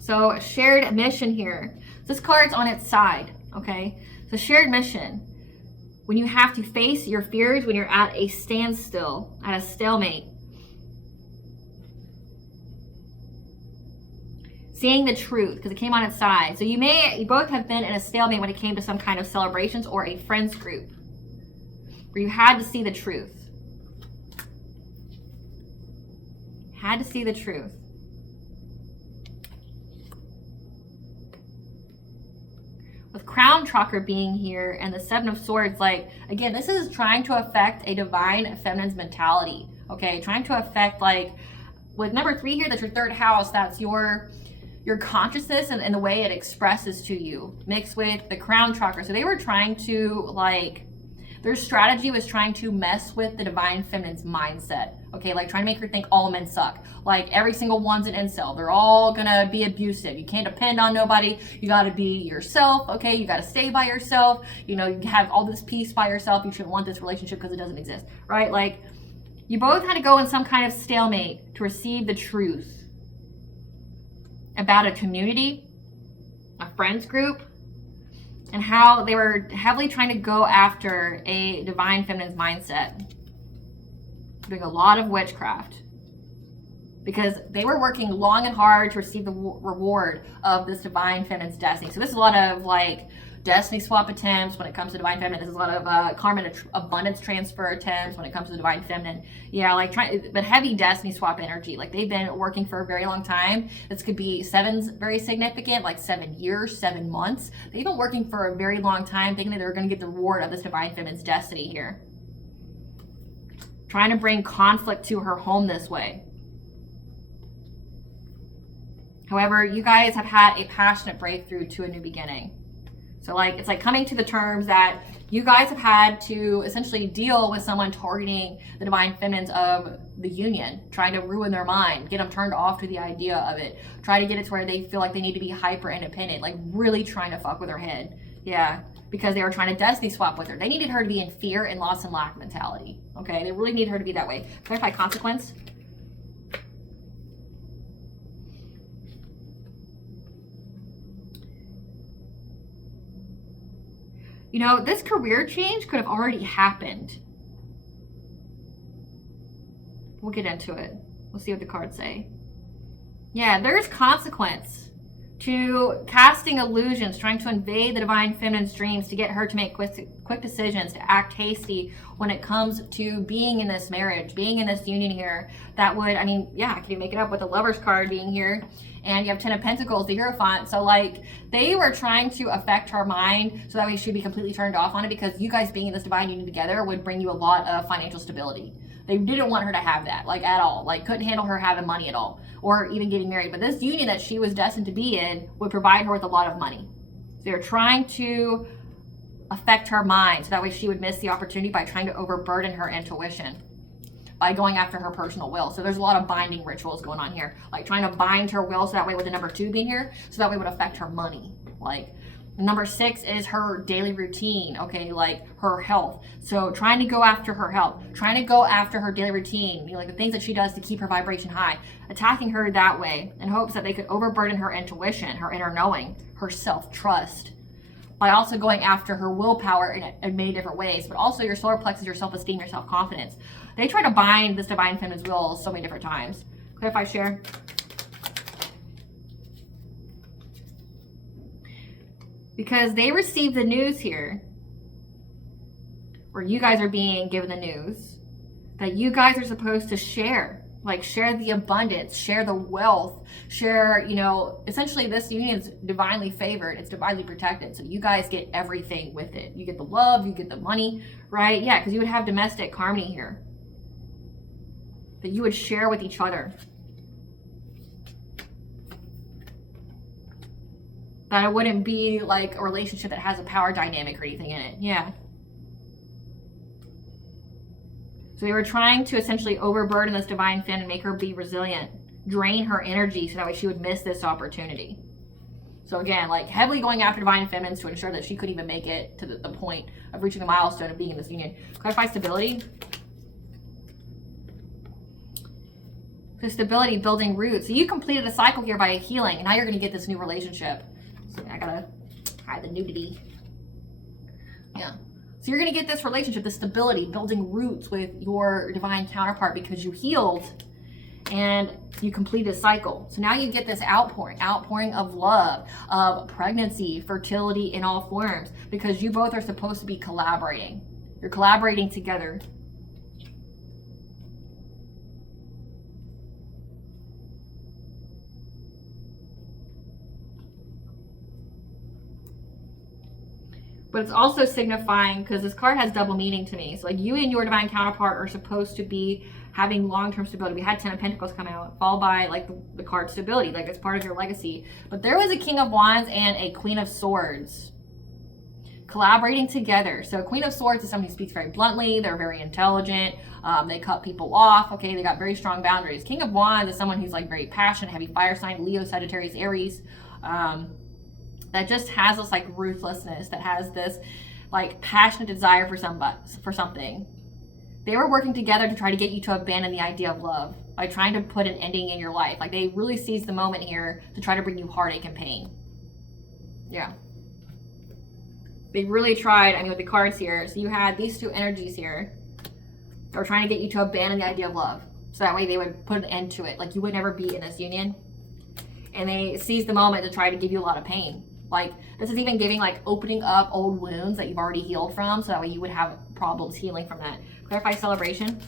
So shared mission here. This card's on its side, okay? So shared mission. When you have to face your fears, when you're at a standstill, at a stalemate. Seeing the truth, because it came on its side. So you both have been in a stalemate when it came to some kind of celebrations or a friends group where you had to see the truth. Had to see the truth. With crown chakra being here and the Seven of Swords, like, again, this is trying to affect a divine feminine's mentality, okay? Trying to affect, like, with number 3 here, that's your third house, that's your consciousness and the way it expresses to you, mixed with the crown chakra. So they were trying to, like, their strategy was trying to mess with the divine feminine's mindset, okay? Like trying to make her think all men suck. Like every single one's an incel. They're all gonna be abusive. You can't depend on nobody. You gotta be yourself, okay? You gotta stay by yourself. You know, you have all this peace by yourself. You shouldn't want this relationship because it doesn't exist, right? Like you both had to go in some kind of stalemate to receive the truth about a community, a friends group, and how they were heavily trying to go after a divine feminine's mindset. Doing a lot of witchcraft. Because they were working long and hard to receive the reward of this divine feminine's destiny. So this is a lot of like destiny swap attempts when it comes to divine feminine. There's a lot of karmic abundance transfer attempts when it comes to the divine feminine. Yeah, like but heavy destiny swap energy. Like they've been working for a very long time. This could be sevens, very significant, like 7 years, 7 months. They've been working for a very long time, thinking that they're going to get the reward of this divine feminine's destiny here. Trying to bring conflict to her home this way. However, you guys have had a passionate breakthrough to a new beginning. So like, it's like coming to the terms that you guys have had to essentially deal with someone targeting the divine feminines of the union, trying to ruin their mind, get them turned off to the idea of it, try to get it to where they feel like they need to be hyper independent, like really trying to fuck with her head. Yeah, because they were trying to destiny swap with her. They needed her to be in fear and loss and lack mentality. Okay, they really need her to be that way. Clarify consequence. You know, this career change could have already happened. We'll get into it. We'll see what the cards say. Yeah, there's consequence to casting illusions, trying to invade the divine feminine's dreams to get her to make quick decisions, to act hasty when it comes to being in this marriage, being in this union here. That would, I mean, yeah, I can even make it up with the Lover's card being here. And you have 10 of Pentacles, the Hierophant. So like they were trying to affect her mind so that way she'd be completely turned off on it, because you guys being in this divine union together would bring you a lot of financial stability. They didn't want her to have that, like at all. Like couldn't handle her having money at all, or even getting married. But this union that she was destined to be in would provide her with a lot of money. So they're trying to affect her mind so that way she would miss the opportunity by trying to overburden her intuition, by going after her personal will. So there's a lot of binding rituals going on here, like trying to bind her will so that way with the number 2 being here, so that way it would affect her money. Like number 6 is her daily routine, okay, like her health. So trying to go after her health, trying to go after her daily routine, you know, like the things that she does to keep her vibration high, attacking her that way in hopes that they could overburden her intuition, her inner knowing, her self-trust, by also going after her willpower in many different ways, but also your solar plexus, your self-esteem, your self-confidence. They try to bind this divine feminine's will so many different times. Clarify, share. Because they received the news here, or you guys are being given the news, that you guys are supposed to share. Like share the abundance, share the wealth, share, you know, essentially this union is divinely favored. It's divinely protected. So you guys get everything with it. You get the love, you get the money, right? Yeah, because you would have domestic harmony here that you would share with each other. That it wouldn't be like a relationship that has a power dynamic or anything in it. Yeah. So they were trying to essentially overburden this divine feminine and make her be resilient, drain her energy so that way she would miss this opportunity. So again, like heavily going after divine feminines to ensure that she couldn't even make it to the point of reaching the milestone of being in this union. Clarify stability. So stability, building roots. So you completed a cycle here by a healing, and now you're going to get this new relationship. So I gotta hide the nudity. Yeah. So you're going to get this relationship, this stability, building roots with your divine counterpart because you healed and you completed a cycle. So now you get this outpouring of love, of pregnancy, fertility in all forms, because you both are supposed to be collaborating. You're collaborating together. But it's also signifying, because this card has double meaning to me. So like you and your divine counterpart are supposed to be having long-term stability. We had 10 of Pentacles come out, followed by like the card stability, like it's part of your legacy. But there was a King of Wands and a Queen of Swords collaborating together. So Queen of Swords is someone who speaks very bluntly. They're very intelligent. They cut people off. Okay, they got very strong boundaries. King of Wands is someone who's like very passionate, heavy fire sign, Leo, Sagittarius, Aries. That just has this like ruthlessness, that has this like passionate desire for something. They were working together to try to get you to abandon the idea of love by trying to put an ending in your life. Like they really seized the moment here to try to bring you heartache and pain. Yeah. They really tried, I mean, with the cards here. So you had these two energies here. They were trying to get you to abandon the idea of love. So that way they would put an end to it. Like you would never be in this union. And they seized the moment to try to give you a lot of pain. Like, this is even giving like opening up old wounds that you've already healed from, so that way you would have problems healing from that. Clarify celebration.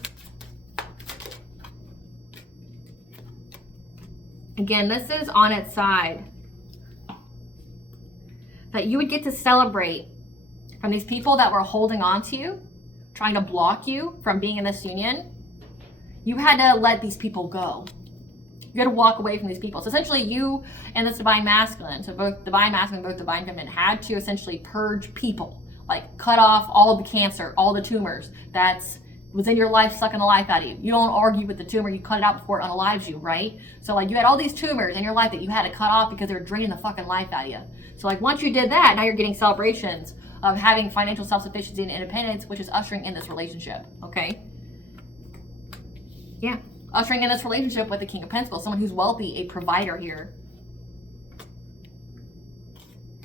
Again, this is on its side. That you would get to celebrate from these people that were holding on to you, trying to block you from being in this union. You had to let these people go. You got to walk away from these people. So essentially you and this divine masculine, so both divine masculine, both divine feminine, had to essentially purge people, like cut off all of the cancer, all the tumors that's was in your life, sucking the life out of you. You don't argue with the tumor, you cut it out before it unalives you, right? So like you had all these tumors in your life that you had to cut off because they were draining the fucking life out of you. So like once you did that, now you're getting celebrations of having financial self-sufficiency and independence, which is ushering in this relationship, okay? Yeah, ushering in this relationship with the King of Pentacles, someone who's wealthy, a provider here.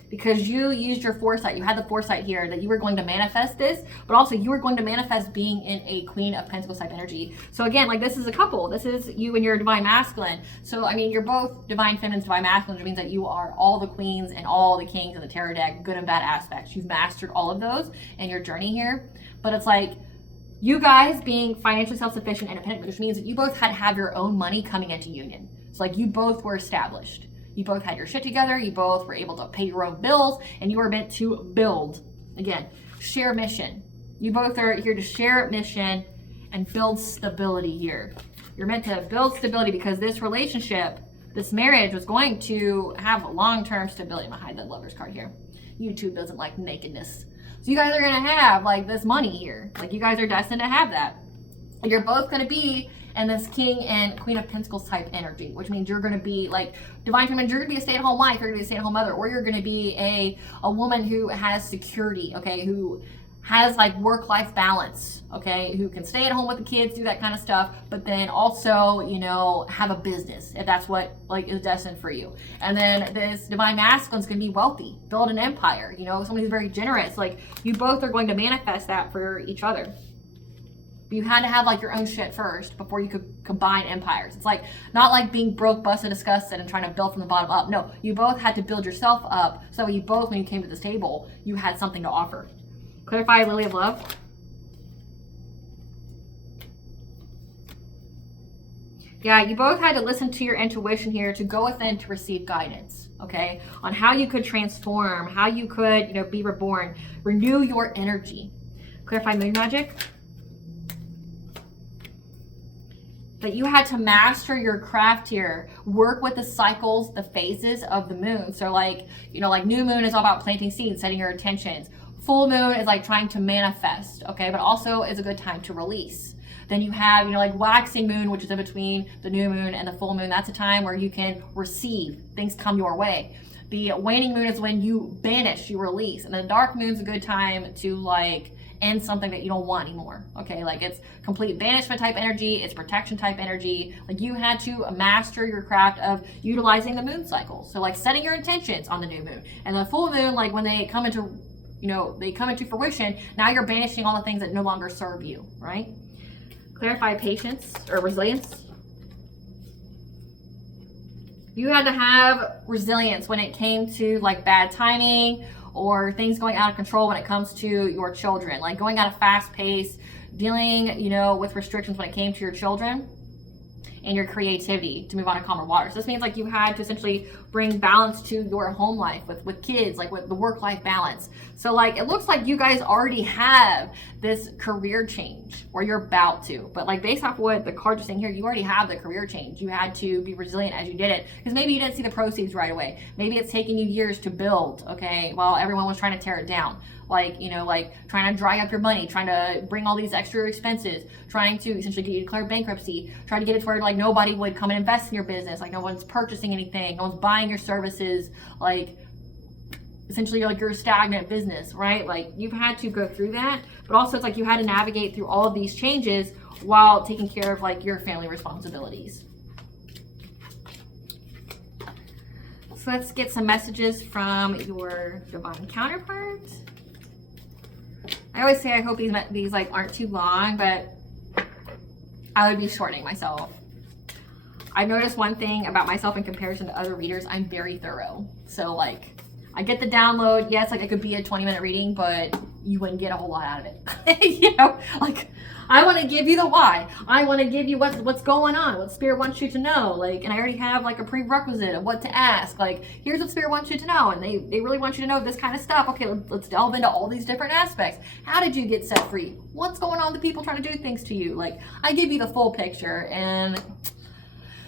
Because you used your foresight, you had the foresight here that you were going to manifest this, but also you were going to manifest being in a Queen of Pentacles type energy. So again, like this is a couple. This is you and your divine masculine. So I mean, you're both divine feminines, divine masculines, which means that you are all the queens and all the kings in the tarot deck, good and bad aspects. You've mastered all of those in your journey here. But it's like you guys being financially self-sufficient and independent, which means that you both had to have your own money coming into union. So like you both were established. You both had your shit together. You both were able to pay your own bills, and you were meant to build. Again, share mission. You both are here to share mission and build stability here. You're meant to build stability because this relationship, this marriage was going to have long-term stability. I'm gonna hide the Lover's card here. YouTube doesn't like nakedness. So you guys are gonna have like this money here. Like you guys are destined to have that. And you're both gonna be and this King and Queen of Pentacles type energy, which means you're going to be like divine feminine, you're going to be a stay-at-home wife, you're going to be a stay-at-home mother, or you're going to be a woman who has security, okay, who has like work-life balance, okay, who can stay at home with the kids, do that kind of stuff, but then also, you know, have a business if that's what like is destined for you. And then this divine masculine is going to be wealthy, build an empire, you know, somebody who's very generous. Like you both are going to manifest that for each other. You had to have like your own shit first before you could combine empires. It's like not like being broke, busted, disgusted, and trying to build from the bottom up. No, you both had to build yourself up so that you both, when you came to this table, you had something to offer. Clarify Lily of Love. Yeah, you both had to listen to your intuition here to go within to receive guidance, okay, on how you could transform, how you could, you know, be reborn, renew your energy. Clarify Moon Magic. That you had to master your craft here, work with the cycles, the phases of the moon. So like, you know, like new moon is all about planting seeds, setting your intentions. Full moon is like trying to manifest, okay, but also is a good time to release. Then you have, you know, like waxing moon, which is in between the new moon and the full moon. That's a time where you can receive, things come your way. The waning moon is when you banish, you release. And the dark moon is a good time to like end something that you don't want anymore, okay? Like it's complete banishment type energy, it's protection type energy. Like you had to master your craft of utilizing the moon cycles. So like setting your intentions on the new moon. And the full moon, like when they come into, you know, they come into fruition, now you're banishing all the things that no longer serve you, right? Clarify patience or resilience. You had to have resilience when it came to like bad timing or things going out of control when it comes to your children, like going at a fast pace, dealing, you know, with restrictions when it came to your children and your creativity to move on to calmer waters. So this means like you had to essentially bring balance to your home life with kids, like with the work-life balance. So like, it looks like you guys already have this career change or you're about to, but like based off what the cards are saying here, you already have the career change. You had to be resilient as you did it because maybe you didn't see the proceeds right away. Maybe it's taking you years to build, okay, while everyone was trying to tear it down. Like, you know, like trying to dry up your money, trying to bring all these extra expenses, trying to essentially get you to declare bankruptcy, trying to get it to where like nobody would come and invest in your business, like no one's purchasing anything, no one's buying your services, like essentially like you're a stagnant business, right? Like you've had to go through that, but also it's like you had to navigate through all of these changes while taking care of like your family responsibilities. So let's get some messages from your divine counterpart. I always say I hope these like aren't too long, but I would be shortening myself. I noticed one thing about myself in comparison to other readers, I'm very thorough. So like I get the download. Yes, like it could be a 20-minute reading, but you wouldn't get a whole lot out of it. You know, like I want to give you the why. I want to give you what's going on, what Spirit wants you to know. Like, and I already have like a prerequisite of what to ask. Like, here's what Spirit wants you to know, and they really want you to know this kind of stuff. Okay, let's delve into all these different aspects. How did you get set free? What's going on with the people trying to do things to you? Like, I give you the full picture, and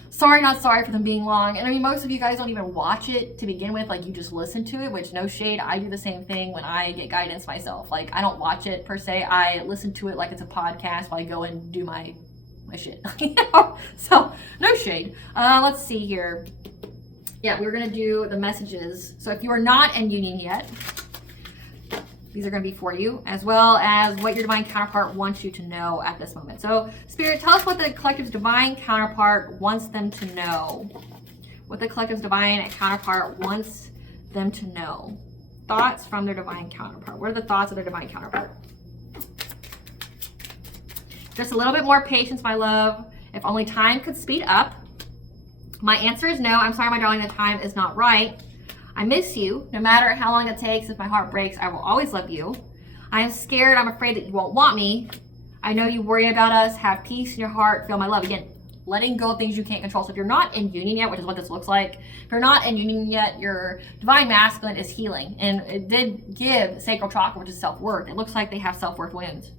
sorry, not sorry for them being long. And I mean, most of you guys don't even watch it to begin with. Like, you just listen to it, which no shade. I do the same thing when I get guidance myself. Like, I don't watch it per se. I listen to it like it's a podcast while I go and do my shit. You know? So, no shade. Let's see here. Yeah, we're going to do the messages. So if you are not in union yet, these are going to be for you, as well as what your divine counterpart wants you to know at this moment. So, Spirit, tell us what the collective's divine counterpart wants them to know. What the collective's divine counterpart wants them to know. Thoughts from their divine counterpart. What are the thoughts of their divine counterpart? Just a little bit more patience, my love. If only time could speed up. My answer is no. I'm sorry, my darling, the time is not right. I miss you. No matter how long it takes, if my heart breaks, I will always love you. I am scared. I'm afraid that you won't want me. I know you worry about us. Have peace in your heart. Feel my love. Again, letting go of things you can't control. So if you're not in union yet, which is what this looks like, if you're not in union yet, your divine masculine is healing. And it did give sacral chakra, which is self-worth. It looks like they have self-worth wounds.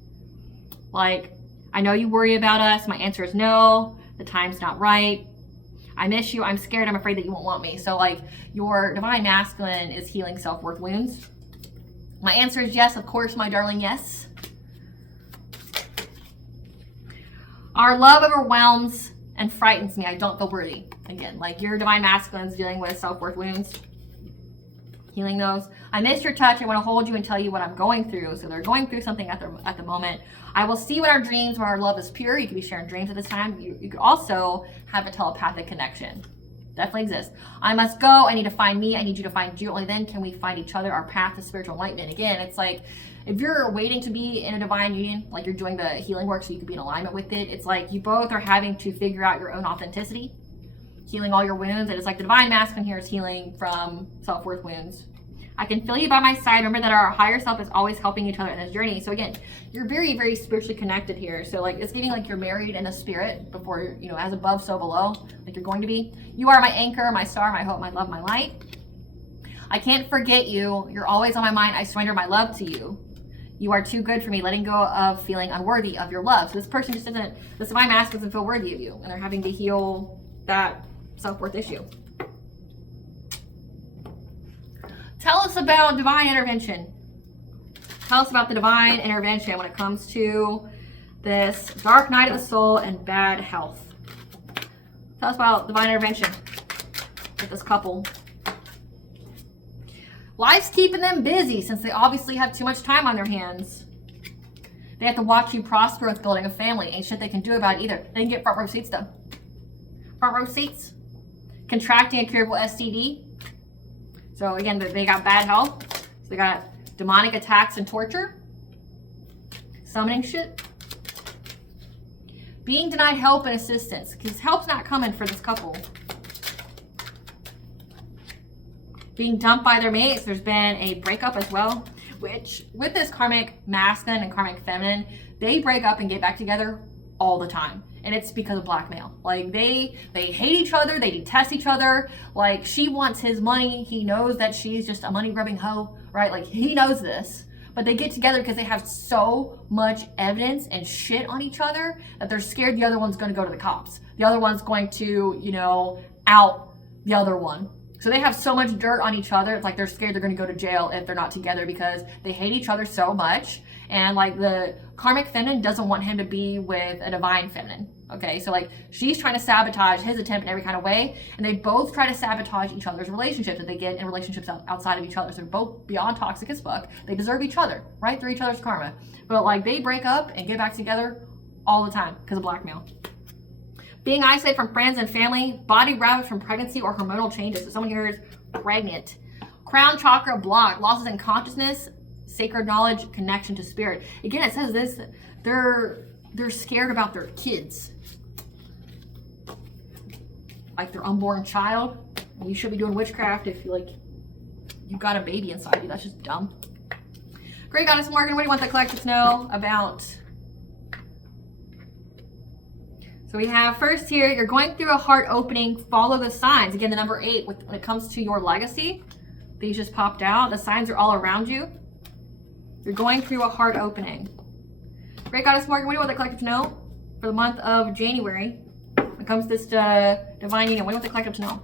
Like, I know you worry about us. My answer is no. The time's not right. I miss you. I'm scared. I'm afraid that you won't want me. So like your divine masculine is healing self-worth wounds. My answer is yes, of course, my darling, yes. Our love overwhelms and frightens me. I don't feel worthy. Again, like your divine masculine is dealing with self-worth wounds, healing those. I miss your touch. I want to hold you and tell you what I'm going through. So they're going through something at the moment. I will see what our dreams, when our love is pure. You could be sharing dreams at this time. You could also have a telepathic connection. Definitely exists. I must go. I need to find me. I need you to find you. Only then can we find each other, our path to spiritual enlightenment. Again, it's like if you're waiting to be in a divine union, like you're doing the healing work so you can be in alignment with it, it's like you both are having to figure out your own authenticity, healing all your wounds. And it's like the divine masculine here is healing from self-worth wounds. I can feel you by my side. Remember that our higher self is always helping each other in this journey. So again, you're very, very spiritually connected here. So like it's giving like you're married in a spirit before, you know, as above, so below, like you're going to be. You are my anchor, my star, my hope, my love, my light. I can't forget you. You're always on my mind. I surrender my love to you. You are too good for me, letting go of feeling unworthy of your love. So this person just doesn't, this divine masculine doesn't feel worthy of you. And they're having to heal that self-worth issue. Tell us about divine intervention. Tell us about the divine intervention when it comes to this dark night of the soul and bad health. Tell us about divine intervention with this couple. Life's keeping them busy since they obviously have too much time on their hands. They have to watch you prosper with building a family. Ain't shit they can do about it either. They can get front row seats though. Front row seats. Contracting a curable STD. So again, they got bad health. So they got demonic attacks and torture. Summoning shit. Being denied help and assistance. Because help's not coming for this couple. Being dumped by their mates. There's been a breakup as well. Which, with this karmic masculine and karmic feminine, they break up and get back together all the time. And it's because of blackmail. Like they hate each other, they detest each other. Like she wants his money. He knows that she's just a money grubbing hoe, right? Like he knows this. But they get together because they have so much evidence and shit on each other that they're scared the other one's going to go to the cops. The other one's going to, you know, out the other one. So they have so much dirt on each other. It's like they're scared they're going to go to jail if they're not together because they hate each other so much. And like the karmic feminine doesn't want him to be with a divine feminine. Okay, so like she's trying to sabotage his attempt in every kind of way. And they both try to sabotage each other's relationships that they get in relationships outside of each other. So they're both beyond toxic as fuck. They deserve each other, right? Through each other's karma. But like they break up and get back together all the time because of blackmail. Being isolated from friends and family, body ravaged from pregnancy or hormonal changes. So someone here is pregnant. Crown chakra blocked, losses in consciousness, sacred knowledge, connection to spirit. Again, it says this, they're scared about their kids. Like their unborn child. You should be doing witchcraft if you like you've got a baby inside you. That's just dumb. Great Goddess Morgan, what do you want the collective to know about? So we have first here, you're going through a heart opening, follow the signs. Again, the number 8, when it comes to your legacy, these just popped out. The signs are all around you. You're going through a heart opening. Great Goddess Morgan, what do you want the collective to know for the month of January? When it comes to this divine union, what do you want the collective to know?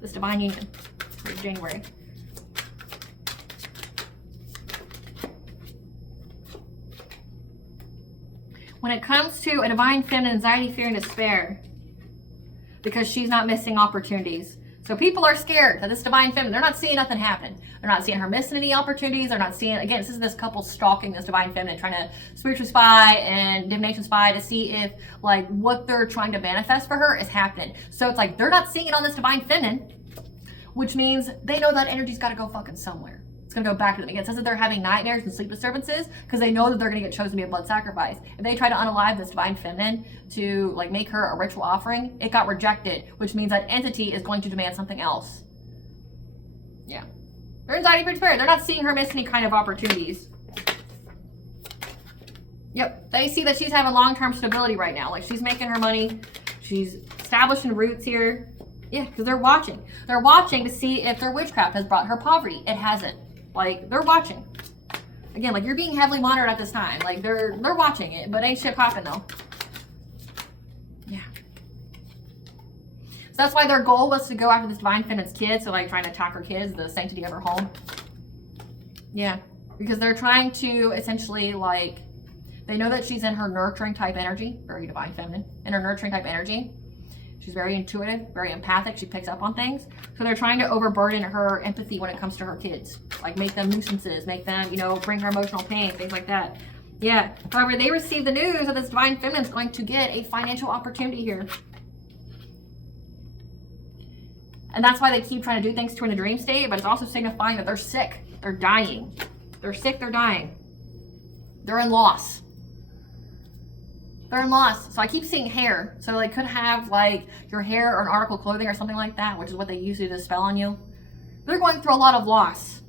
This divine union for January. When it comes to a divine feminine, anxiety, fear, and despair, because she's not missing opportunities. So people are scared that this divine feminine, they're not seeing nothing happen. They're not seeing her missing any opportunities. They're not seeing, again, this is this couple stalking this divine feminine, trying to spiritually spy and divination spy to see if, like, what they're trying to manifest for her is happening. So it's like, they're not seeing it on this divine feminine, which means they know that energy's got to go fucking somewhere. It's going to go back to them. Again, it says that they're having nightmares and sleep disturbances because they know that they're going to get chosen to be a blood sacrifice. If they try to unalive this divine feminine to, like, make her a ritual offering, it got rejected, which means that entity is going to demand something else. Yeah. They're anxiety for despair. They're not seeing her miss any kind of opportunities. Yep. They see that she's having long-term stability right now. Like, she's making her money. She's establishing roots here. Yeah, because they're watching. They're watching to see if their witchcraft has brought her poverty. It hasn't. Like, they're watching. Again, like, you're being heavily monitored at this time. Like, they're watching it, but ain't shit popping though. Yeah. So that's why their goal was to go after this divine feminine's kids. So, like, trying to attack her kids, the sanctity of her home. Yeah. Because they're trying to essentially, like, they know that she's in her nurturing type energy. Very divine feminine. In her nurturing type energy. She's very intuitive, very empathic. She picks up on things. So they're trying to overburden her empathy when it comes to her kids. Like, make them nuisances, make them, you know, bring her emotional pain, things like that. Yeah. However, they receive the news that this divine feminine is going to get a financial opportunity here. And that's why they keep trying to do things to her in the dream state, but it's also signifying that they're sick. They're dying. They're sick, they're dying. They're in loss. They're in loss. So I keep seeing hair. So they could have, like, your hair or an article of clothing or something like that, which is what they use to do the spell on you. They're going through a lot of loss.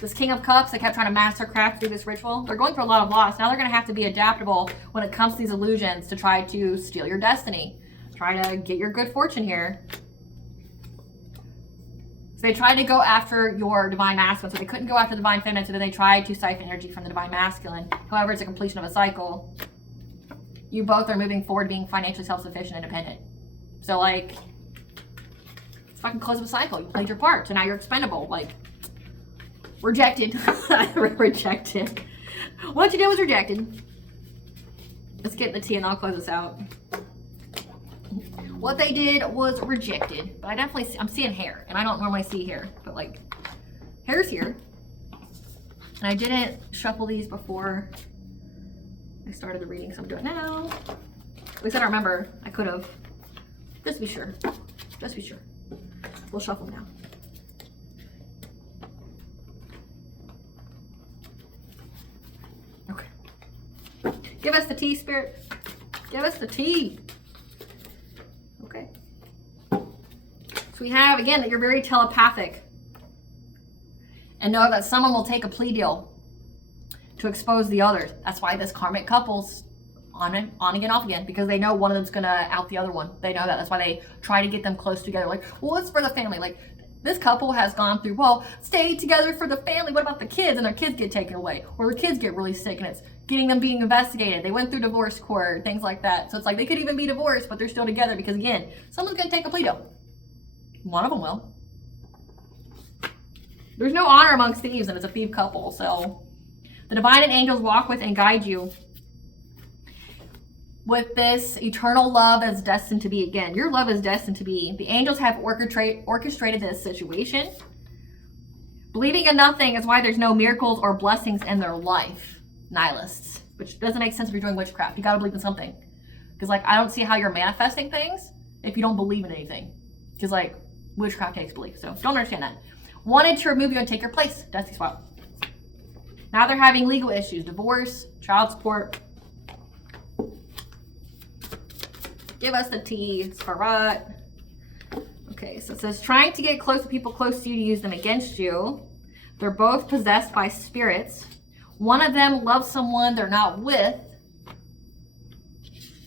This King of Cups, they kept trying to mastercraft through this ritual. They're going through a lot of loss. Now they're going to have to be adaptable when it comes to these illusions to try to steal your destiny. Try to get your good fortune here. So they tried to go after your divine masculine. So they couldn't go after the divine feminine. So then they tried to siphon energy from the divine masculine. However, it's a completion of a cycle. You both are moving forward being financially self-sufficient, independent. So, like, it's fucking close of a cycle. You played your part. So now you're expendable. Like, rejected. Rejected. What you did was rejected. Let's get the tea and I'll close this out. What they did was rejected, but I definitely see, I'm seeing hair, and I don't normally see hair, but, like, hair's here. And I didn't shuffle these before I started the reading, so I'm doing it now. At least I don't remember. I could have. Just be sure. Just be sure. We'll shuffle now. Okay. Give us the tea, Spirit. Give us the tea. Okay. So we have, again, that you're very telepathic. And know that someone will take a plea deal to expose the others. That's why this karmic couple's on again, off again, because they know one of them's gonna out the other one. They know that. That's why they try to get them close together. Like, well, it's for the family. Like, this couple has gone through, well, stay together for the family. What about the kids? And their kids get taken away. Or their kids get really sick and it's getting them being investigated. They went through divorce court, things like that. So it's like they could even be divorced, but they're still together because, again, someone's gonna take a plea deal. One of them will. There's no honor amongst thieves, and it's a thief couple. So the divine and angels walk with and guide you with this eternal love that's destined to be. Again, your love is destined to be. The angels have orchestrated this situation. Believing in nothing is why there's no miracles or blessings in their life. Nihilists. Which doesn't make sense if you're doing witchcraft. You gotta believe in something. Because, like, I don't see how you're manifesting things if you don't believe in anything. Because, like, witchcraft takes belief. So don't understand that. Wanted to remove you and take your place. Dusty swap. Now they're having legal issues. Divorce, child support. Give us the tea, Sparot. Okay, so it says trying to get close to people close to you to use them against you. They're both possessed by spirits. One of them loves someone they're not with.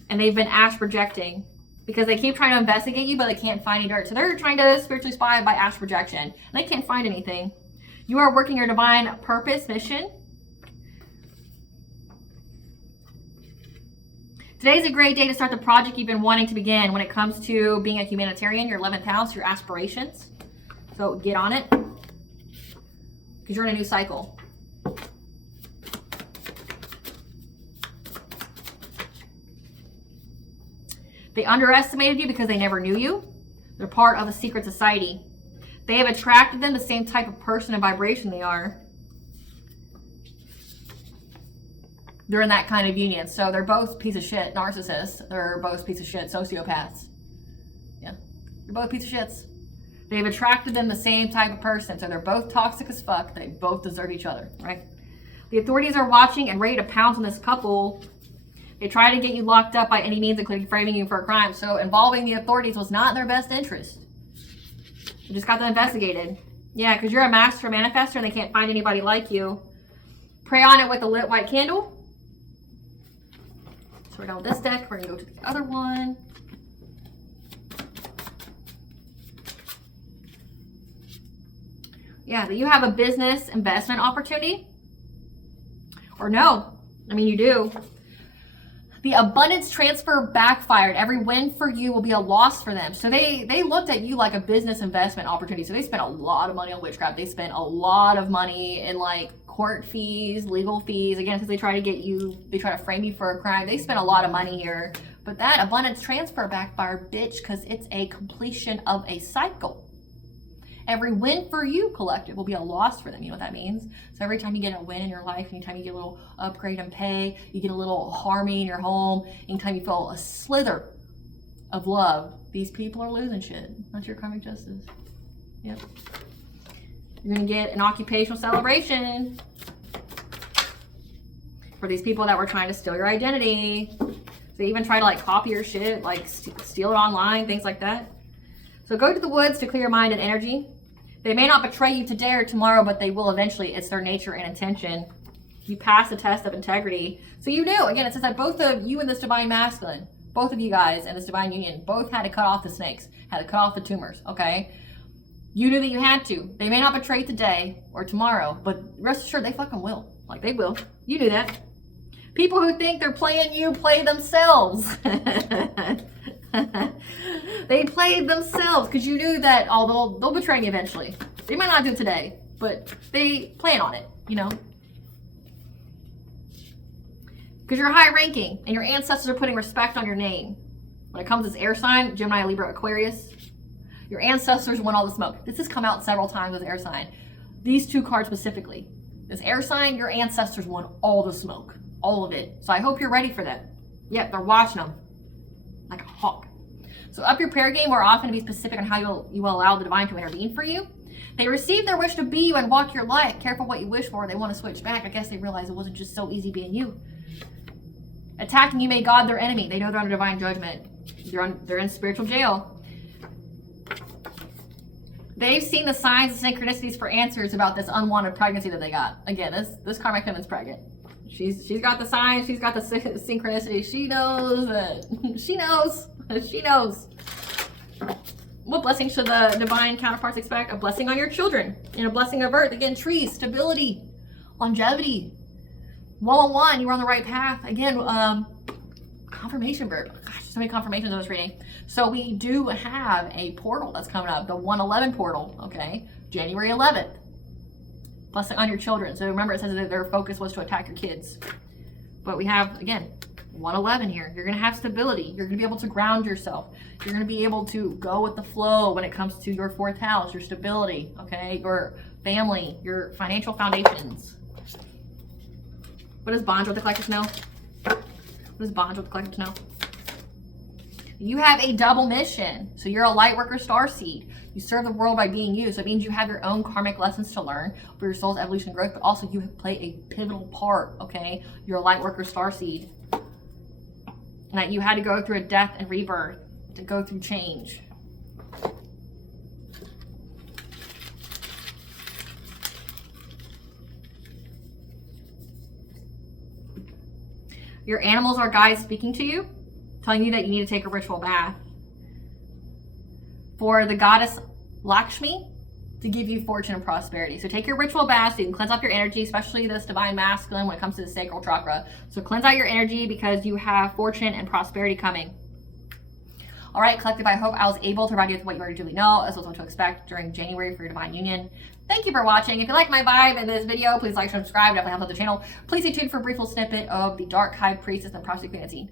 And they've been ash projecting because they keep trying to investigate you, but they can't find any dirt. So they're trying to spiritually spy by ash projection. And they can't find anything. You are working your divine purpose, mission. Today's a great day to start the project you've been wanting to begin when it comes to being a humanitarian, your 11th house, your aspirations. So get on it because you're in a new cycle. They underestimated you because they never knew you. They're part of a secret society. They have attracted them the same type of person and vibration they are. They're in that kind of union. So they're both piece of shit narcissists. They're both piece of shit sociopaths. Yeah. They're both piece of shits. They've attracted them the same type of person. So they're both toxic as fuck. They both deserve each other, right? The authorities are watching and ready to pounce on this couple. They try to get you locked up by any means, including framing you for a crime. So involving the authorities was not in their best interest. They just got them investigated. Yeah, because you're a master manifester and they can't find anybody like you. Pray on it with a lit white candle. So we're done with this deck. We're going to go to the other one. Yeah, that you have a business investment opportunity. Or no. I mean, you do. The abundance transfer backfired. Every win for you will be a loss for them. So they looked at you like a business investment opportunity. So they spent a lot of money on witchcraft. They spent a lot of money in like court fees, legal fees. Again, because they try to get you, they try to frame you for a crime. They spent a lot of money here. But that abundance transfer backfired, bitch, because it's a completion of a cycle. Every win for you, collective, will be a loss for them. You know what that means? So every time you get a win in your life, anytime you get a little upgrade in pay, you get a little harmony in your home, anytime you feel a slither of love, these people are losing shit. That's your karmic justice. Yep. You're going to get an occupational celebration for these people that were trying to steal your identity. They even try to like copy your shit, like steal it online, things like that. So go to the woods to clear your mind and energy. They may not betray you today or tomorrow, but they will eventually. It's their nature and intention. You pass the test of integrity. So you knew, again, it says that both of you and this divine masculine, both of you guys and this divine union, both had to cut off the snakes, had to cut off the tumors, okay? You knew that you had to. They may not betray today or tomorrow, but rest assured they fucking will. Like, they will. You knew that. People who think they're playing you play themselves. They played themselves because you knew that they'll betray you eventually. They might not do it today, but they plan on it, you know? Because you're high ranking and your ancestors are putting respect on your name. When it comes to this air sign, Gemini, Libra, Aquarius, your ancestors want all the smoke. This has come out several times with air sign. These two cards specifically. This air sign, your ancestors want all the smoke. All of it. So I hope you're ready for that. Yep, they're watching them like a hawk. So up your prayer game more often to be specific on how you will allow the divine to intervene for you. They receive their wish to be you and walk your life. Careful what you wish for. They want to switch back. I guess they realize it wasn't just so easy being you. Attacking you made God their enemy. They know they're under divine judgment. They're in spiritual jail. They've seen the signs and synchronicities for answers about this unwanted pregnancy that they got. Again, this karmic feminine's pregnant. She's got the signs, she's got the synchronicity. She knows that. She knows. She knows. What blessings should the divine counterparts expect? A blessing on your children and a blessing of earth. Again, trees, stability, longevity. 111, you were on the right path. Again, confirmation bird. Gosh, so many confirmations I was reading. So we do have a portal that's coming up, the 111 portal, okay? January 11th. Blessing on your children. So remember, it says that their focus was to attack your kids. But we have, again, 111 here. You're going to have stability. You're going to be able to ground yourself. You're going to be able to go with the flow when it comes to your 4th house, your stability, okay? Your family, your financial foundations. What does Bond with the collective know? What does Bond with the collective know? You have a double mission. So you're a light worker starseed. You serve the world by being you. So it means you have your own karmic lessons to learn for your soul's evolution and growth, but also you play a pivotal part, okay? You're a light worker starseed. And that you had to go through a death and rebirth to go through change. Your animals or guides speaking to you, telling you that you need to take a ritual bath. For the goddess Lakshmi, to give you fortune and prosperity. So take your ritual bath so you can cleanse up your energy, especially this divine masculine when it comes to the sacral chakra. So cleanse out your energy because you have fortune and prosperity coming. All right, collective, I hope I was able to provide you with what you already truly know, as well as what to expect during January for your divine union. Thank you for watching. If you like my vibe in this video, please like, subscribe, definitely help out the channel. Please stay tuned for a brief little snippet of the Dark High Priestess and Prostitute Queen Nancy.